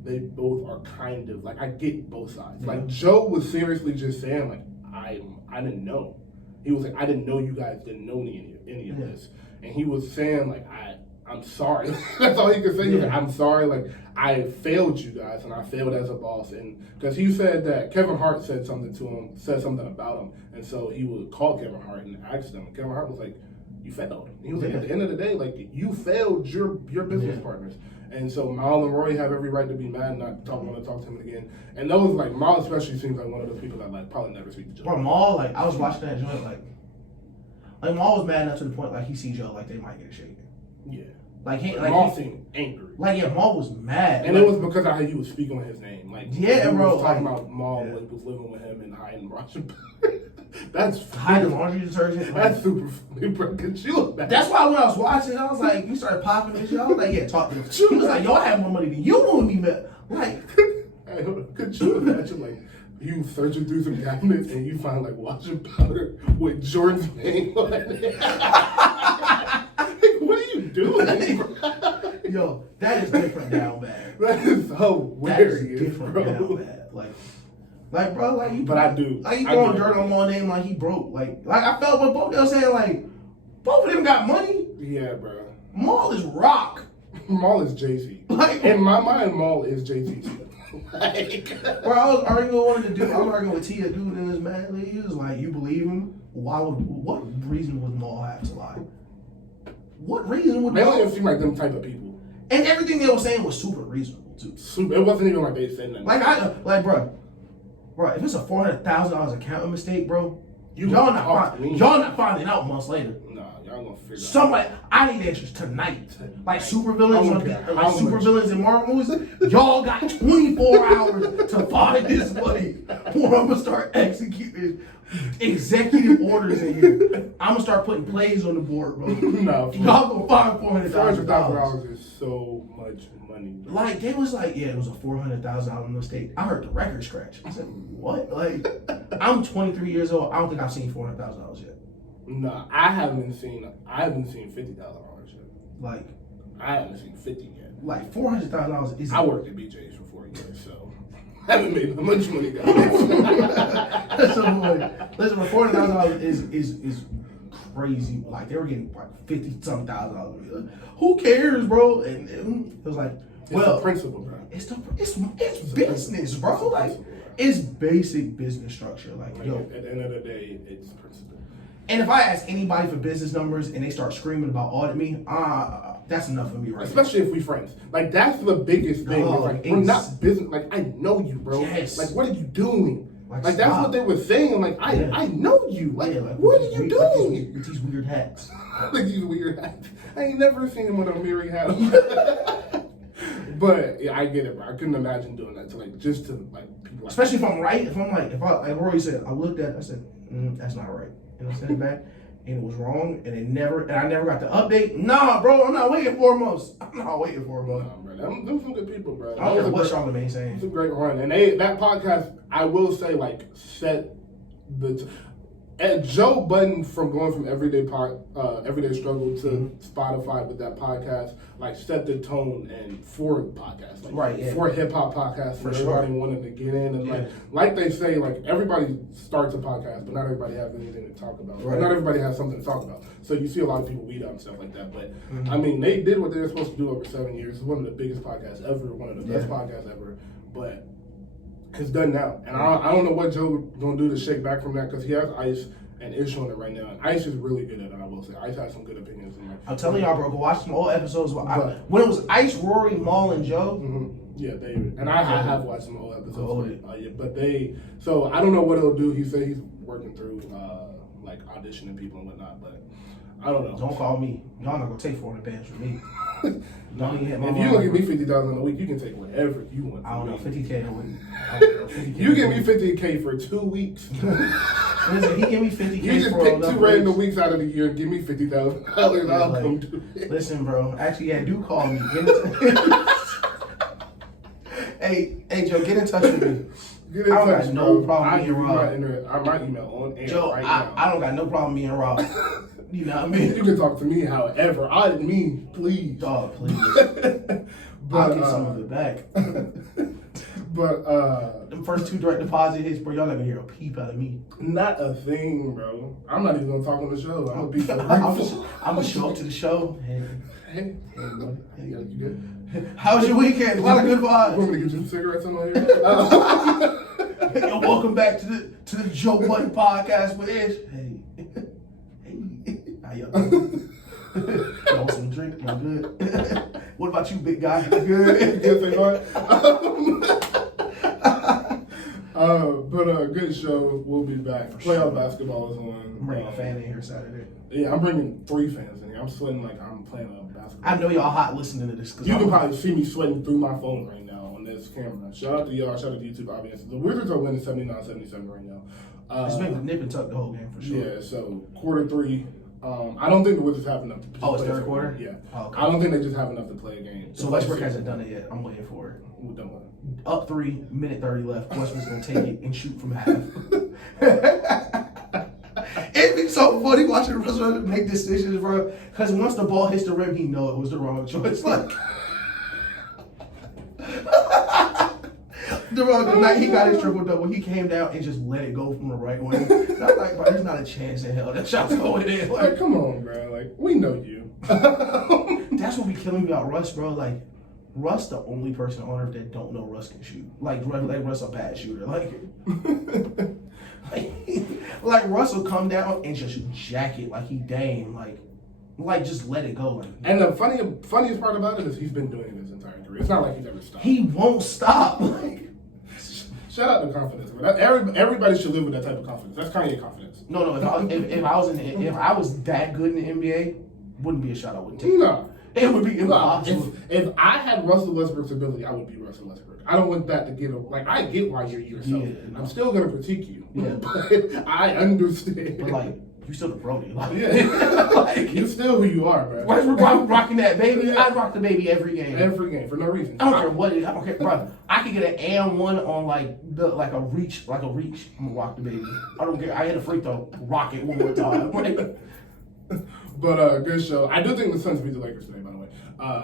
they both are kind of like I get both sides. Yeah. Like Joe was seriously just saying like I didn't know. He was like I didn't know you guys didn't know any of this, and he was saying like I'm sorry. That's all he could say. He was like, I'm sorry. Like I failed you guys, and I failed as a boss. And because he said that Kevin Hart said something about him, and so he would call Kevin Hart and ask him. And Kevin Hart was like, "You failed." And he was like, "At the end of the day, like you failed your business partners." And so Mal and Rory have every right to be mad and not want to talk to him again. And those like Mal especially seems like one of those people that like probably never speak to Joe. Bro, Mal, like I was watching that joint, like Mal was mad enough to the point like he see Joe like they might get shaken. Yeah. Like Maul seemed angry. Like Maul was mad. And it was because of how you was speaking on his name. Like bro. Was talking about Maul when he was living with him and hiding Rajapur. That's hiding laundry detergent. That's super funny, bro. Cause she was bad. That's why when I was watching, I was like, you started popping this shit. I was like, talk to him. He was like, y'all have more money than you want me, man. Like, Hey, could you imagine, like, you searching through some cabinets and you find, like, washing powder with Jordan's name on it? Like, what are you doing? yo, that is different down bad. That is so That is hilarious, different bro. down bad. Like, bro, like you. But I do. Like you I throwing do. dirt on my name like he broke. Like I felt what both of them saying. Like, both of them got money. Yeah, bro. Maul is rock. Maul is Jay-Z. Like, in my mind, Maul is Jay-Z. Like, bro, I was arguing with the dude. I was arguing with Tia, dude, in this man league. He was like, "You believe him? What reason would Maul have to lie? What reason would they don't Maul?" even seem like them type of people. And everything they were saying was super reasonable too. It wasn't even like they said nothing. Bro, if it's a $400,000 accounting mistake, bro, You y'all talk to me. not finding out months later. Nah, y'all gonna figure it out. Somebody, I need answers tonight. Like supervillains, I don't care like how much. supervillains in Marvel movies. Y'all got 24 hours to find this money, or I'm gonna start executing executive orders in here. I'm gonna start putting plays on the board, bro. No, Y'all gonna find $400,000. $400,000 is so much money. Bro. Like they was like, yeah, it was a $400,000 mistake. I heard the record scratch. I said, what? Like, I'm 23 years old. I don't think I've seen $400,000 yet. Nah, I haven't seen $50,000 yet. Like, I haven't seen 50 yet. like $400,000 is. I worked at BJ's for 4 years, so I haven't made that much money, guys. So like, listen, $400,000 is crazy. Like they were getting like $50-something thousand. Who cares, bro? And it was like, well, it's the principle, bro. It's business, bro. Like it's basic business structure. Like, yo, at the end of the day, it's principle. and if I ask anybody for business numbers and they start screaming about audit me, that's enough for me, right? Especially if we friends. Like that's the biggest thing. Oh, It's like we're not business. Like I know you, bro. Yes. Like what are you doing? Like that's stop. what they were saying. Like I know you. Like, Yeah, like, what are with you these doing? with these weird hats? Like these weird hats. I ain't never seen him with a Miri hat. But yeah, I get it, bro. I couldn't imagine doing that to like just to like people. Especially if I'm right. If I like Rory said, I looked at it, I said, that's not right. And I sent it back, and it was wrong, and I never got the update. Nah, bro, I'm not waiting for months. I'm not waiting for a month. Nah, bro. Them some good people, bro. I don't care what Charlamagne's It's a saying. great run, and that podcast, I will say, like set the. And Joe Budden from going from Everyday Struggle to Spotify with that podcast, like set the tone and for podcasts, like Right, yeah. for hip hop podcasts, for everybody wanting to get in and like they say, like everybody starts a podcast, but not everybody has anything to talk about. Right. Not everybody has something to talk about. So you see a lot of people weed out and stuff like that. But I mean, they did what they were supposed to do over 7 years. It's one of the biggest podcasts ever, one of the best podcasts ever. But it's done now, and I don't know what Joe gonna do to shake back from that because he has Ice and Ish on it right now. And Ice is really good at it, I will say. Ice has some good opinions. I'm telling y'all, bro, go watch some old episodes. When it was Ice, Rory, Maul, and Joe. Yeah, and I have watched some old episodes. Oh, but so I don't know what he'll do. He said he's working through like auditioning people and whatnot, but I don't know. Don't call me. Y'all not gonna take 400 bands from me. No, if you don't give me $50,000 a week, you can take whatever you want. I don't know, 50K a week. You give me $50K for 2 weeks. Listen, he give me 50K You just for pick enough 2 random weeks. weeks out of the year and give me $50,000. I'll like, come do it. Listen, bro. Actually, yeah, do call me. Hey, Joe, get in touch with me. Get in I don't touch, got no bro. problem I being give you robbed. my email on air Joe, right now. I don't got no problem being robbed. You know what I mean? You can talk to me however. I didn't mean, please. Dog, please. But, I'll get some of it back. But Them first 2 direct deposit hits, bro, y'all not gonna hear a peep out of me. not a thing, bro. I'm not even gonna talk on the show. I'm gonna be so I'm gonna show up to the show. Hey, buddy. Hey, you good? How was your weekend? A lot of good You want vibes. me to get you some cigarettes on here? Yo, welcome back to the Joe Budden podcast with Ish. Hey, how y'all doing? Y'all want some drink? Y'all good? What about you, big guy? You good? Good thing, but good show. We'll be back. Playoff basketball is on. I'm bringing a fan in here Saturday. Yeah, I'm bringing 3 fans in here. I'm sweating like I'm playing basketball. I know y'all hot listening to this. Cause You can probably see me sweating through my phone right now on this camera. Shout out to y'all. Shout out to YouTube audience. The Wizards are winning 79-77 right now. It's been nip and tuck the whole game for sure. Yeah, so quarter 3. I don't think the Wizards have enough to play. Oh, it's third quarter? Yeah. Oh, okay. I don't think they just have enough to play a game. So Westbrook hasn't done it yet. I'm waiting for it. Who done what? Up 3, minute 30 left. Westbrook's gonna take it and shoot from half. It'd be so funny watching Russell make decisions, bro. Because once the ball hits the rim, he know it was the wrong choice. Like the night he got his triple double, he came down and just let it go from the right way. And I'm like, bro, there's not a chance in hell that shot's going in. Like, come on, bro. Like, we know you. That's what be killing me about Russ, bro. Like, Russ, the only person on earth that don't know Russ can shoot. Like Russ a bad shooter. Like Russ will come down and just jack it like he Dame. Like just let it go. Like, and the funniest part about it is he's been doing it his entire career. It's not like he's ever stopped. he won't stop. Like, shout out to confidence, man. Everybody should live with that type of confidence. That's Kanye confidence. no. If I was that good in the NBA, wouldn't be a shot I wouldn't take. No. It would be impossible. If I had Russell Westbrook's ability, I would be Russell Westbrook. I don't want that to get like I get why you're yourself. Yeah, no. I'm still gonna critique you. Yeah. But I understand. But like, you still the Brody. Like, yeah. like, You're still who you are, bro. Westbrook rocking that baby. I rock the baby every game. Every game for no reason. I don't care what it is. I don't care, bro. I could get an and one on like a reach. I'm gonna rock the baby. I don't care. I hit a free throw, rock it one more time. But good show. I do think the Suns beat the Lakers today, by the way.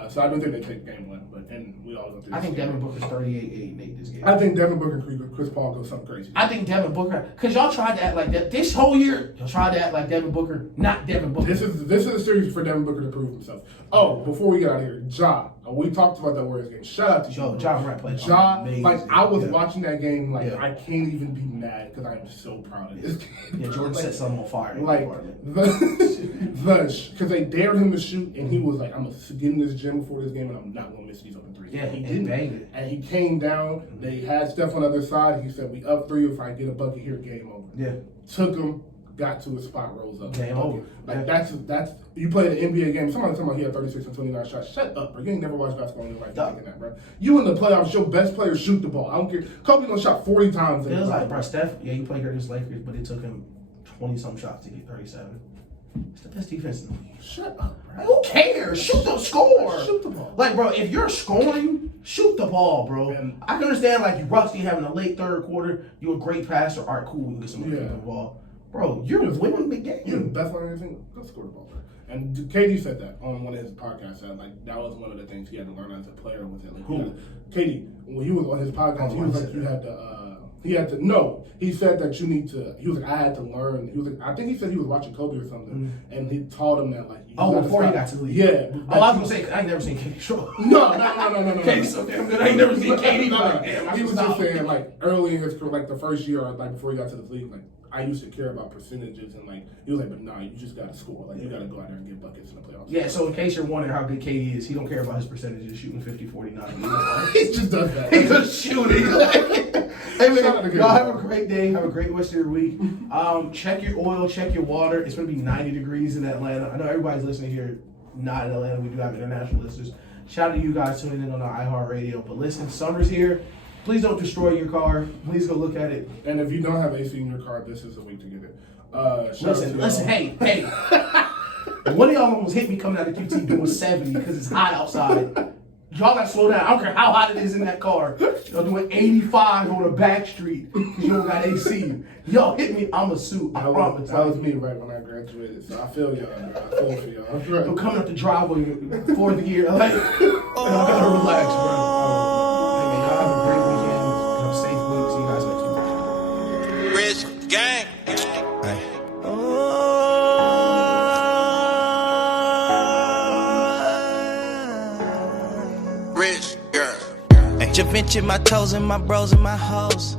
So I do think they take game 1. And we all go through. I think Devin Booker's 38-8 this game. I think Devin Booker and Chris Paul go something crazy. I think Devin Booker, because y'all tried to act like that this whole year. Y'all tried to act like Devin Booker, not Devin Booker. This is a series for Devin Booker to prove himself. Oh, before we get out of here, Ja. We talked about that Warriors game. Shout out to you. Ja Morant played amazing. Like I was Yeah. watching that game, like Yeah. I can't even be mad because I am so proud of this game. Yeah, Jordan set something on fire. Like because they dared him to shoot, and he was like, "I'm gonna get in this gym before this game, and I'm not gonna miss these open threes." Yeah, he and didn't. banged it. And he came down. They had Steph on the other side. He said, "We up 3. If I get a bucket here, game over." Yeah. Took him. Got to his spot, rolls up. Game over. Like that's you play an NBA game. Somebody talking about he had 36 and 29 shots. Shut up, bro. You ain't never watched basketball in your life thinking that, bro. You in the playoffs, your best players shoot the ball. I don't care. Kobe done shot 40 times. It was like, bro, Steph, yeah, he played here against Lakers, but it took him 20-some shots to get 37. It's the best defense in the league. Shut up, bro. Like, who cares? Shoot the score. Shoot the ball. Like, bro, if you're scoring, shoot the ball, bro. And I can understand, like, you rusty having a late third quarter. You're a great passer. All right, cool. We can get some the ball. Bro, you're winning the game. You're the best player in the team. Go score the ball, bro. And KD said that on one of his podcasts. That like that was one of the things he had to learn as a player with it. Like, Who? KD, when he was on his podcast, he was like, you had to. He had to. No, he said that you need to. He was like, I had to learn. He was like, I think he said he was watching Kobe or something, and he taught him that like. Before he got to the league. Yeah. Oh, I was gonna say I ain't never seen KD show. No. KD's so damn good. I ain't never seen KD. He was just saying like early in his career, like the first year, or like before he got to the league, like. I used to care about percentages and like he was like, but nah, you just gotta score. Like you gotta go out there and get buckets in the playoffs. Yeah, so in case you're wondering how good KD is, he don't care about his percentages shooting 50, 49. He just does that. He's just shooting. Hey man, y'all have a great day. Have a great rest of your week. Check your oil, check your water. It's gonna be 90 degrees in Atlanta. I know everybody's listening here, not in Atlanta. We do have international listeners. Shout out to you guys tuning in on our iHeartRadio. But listen, summer's here. Please don't destroy your car. Please go look at it. And if you don't have AC in your car, this is the week to get it. Listen, hey. One of y'all almost hit me coming out of QT doing 70 because it's hot outside. Y'all gotta slow down. I don't care how hot it is in that car. Y'all doing 85 on a back street because you don't got AC. Y'all hit me, I'm a suit. I promise. That was me right when I graduated. So I feel y'all, bro. I feel for y'all. I'm coming up the driveway, 4th year. Like, I gotta relax, bro. Hey man, y'all have a great weekend. Have a safe week. See you guys next week. Rich gang. Rich girl. Javinci, my toes and my bros and my hoes.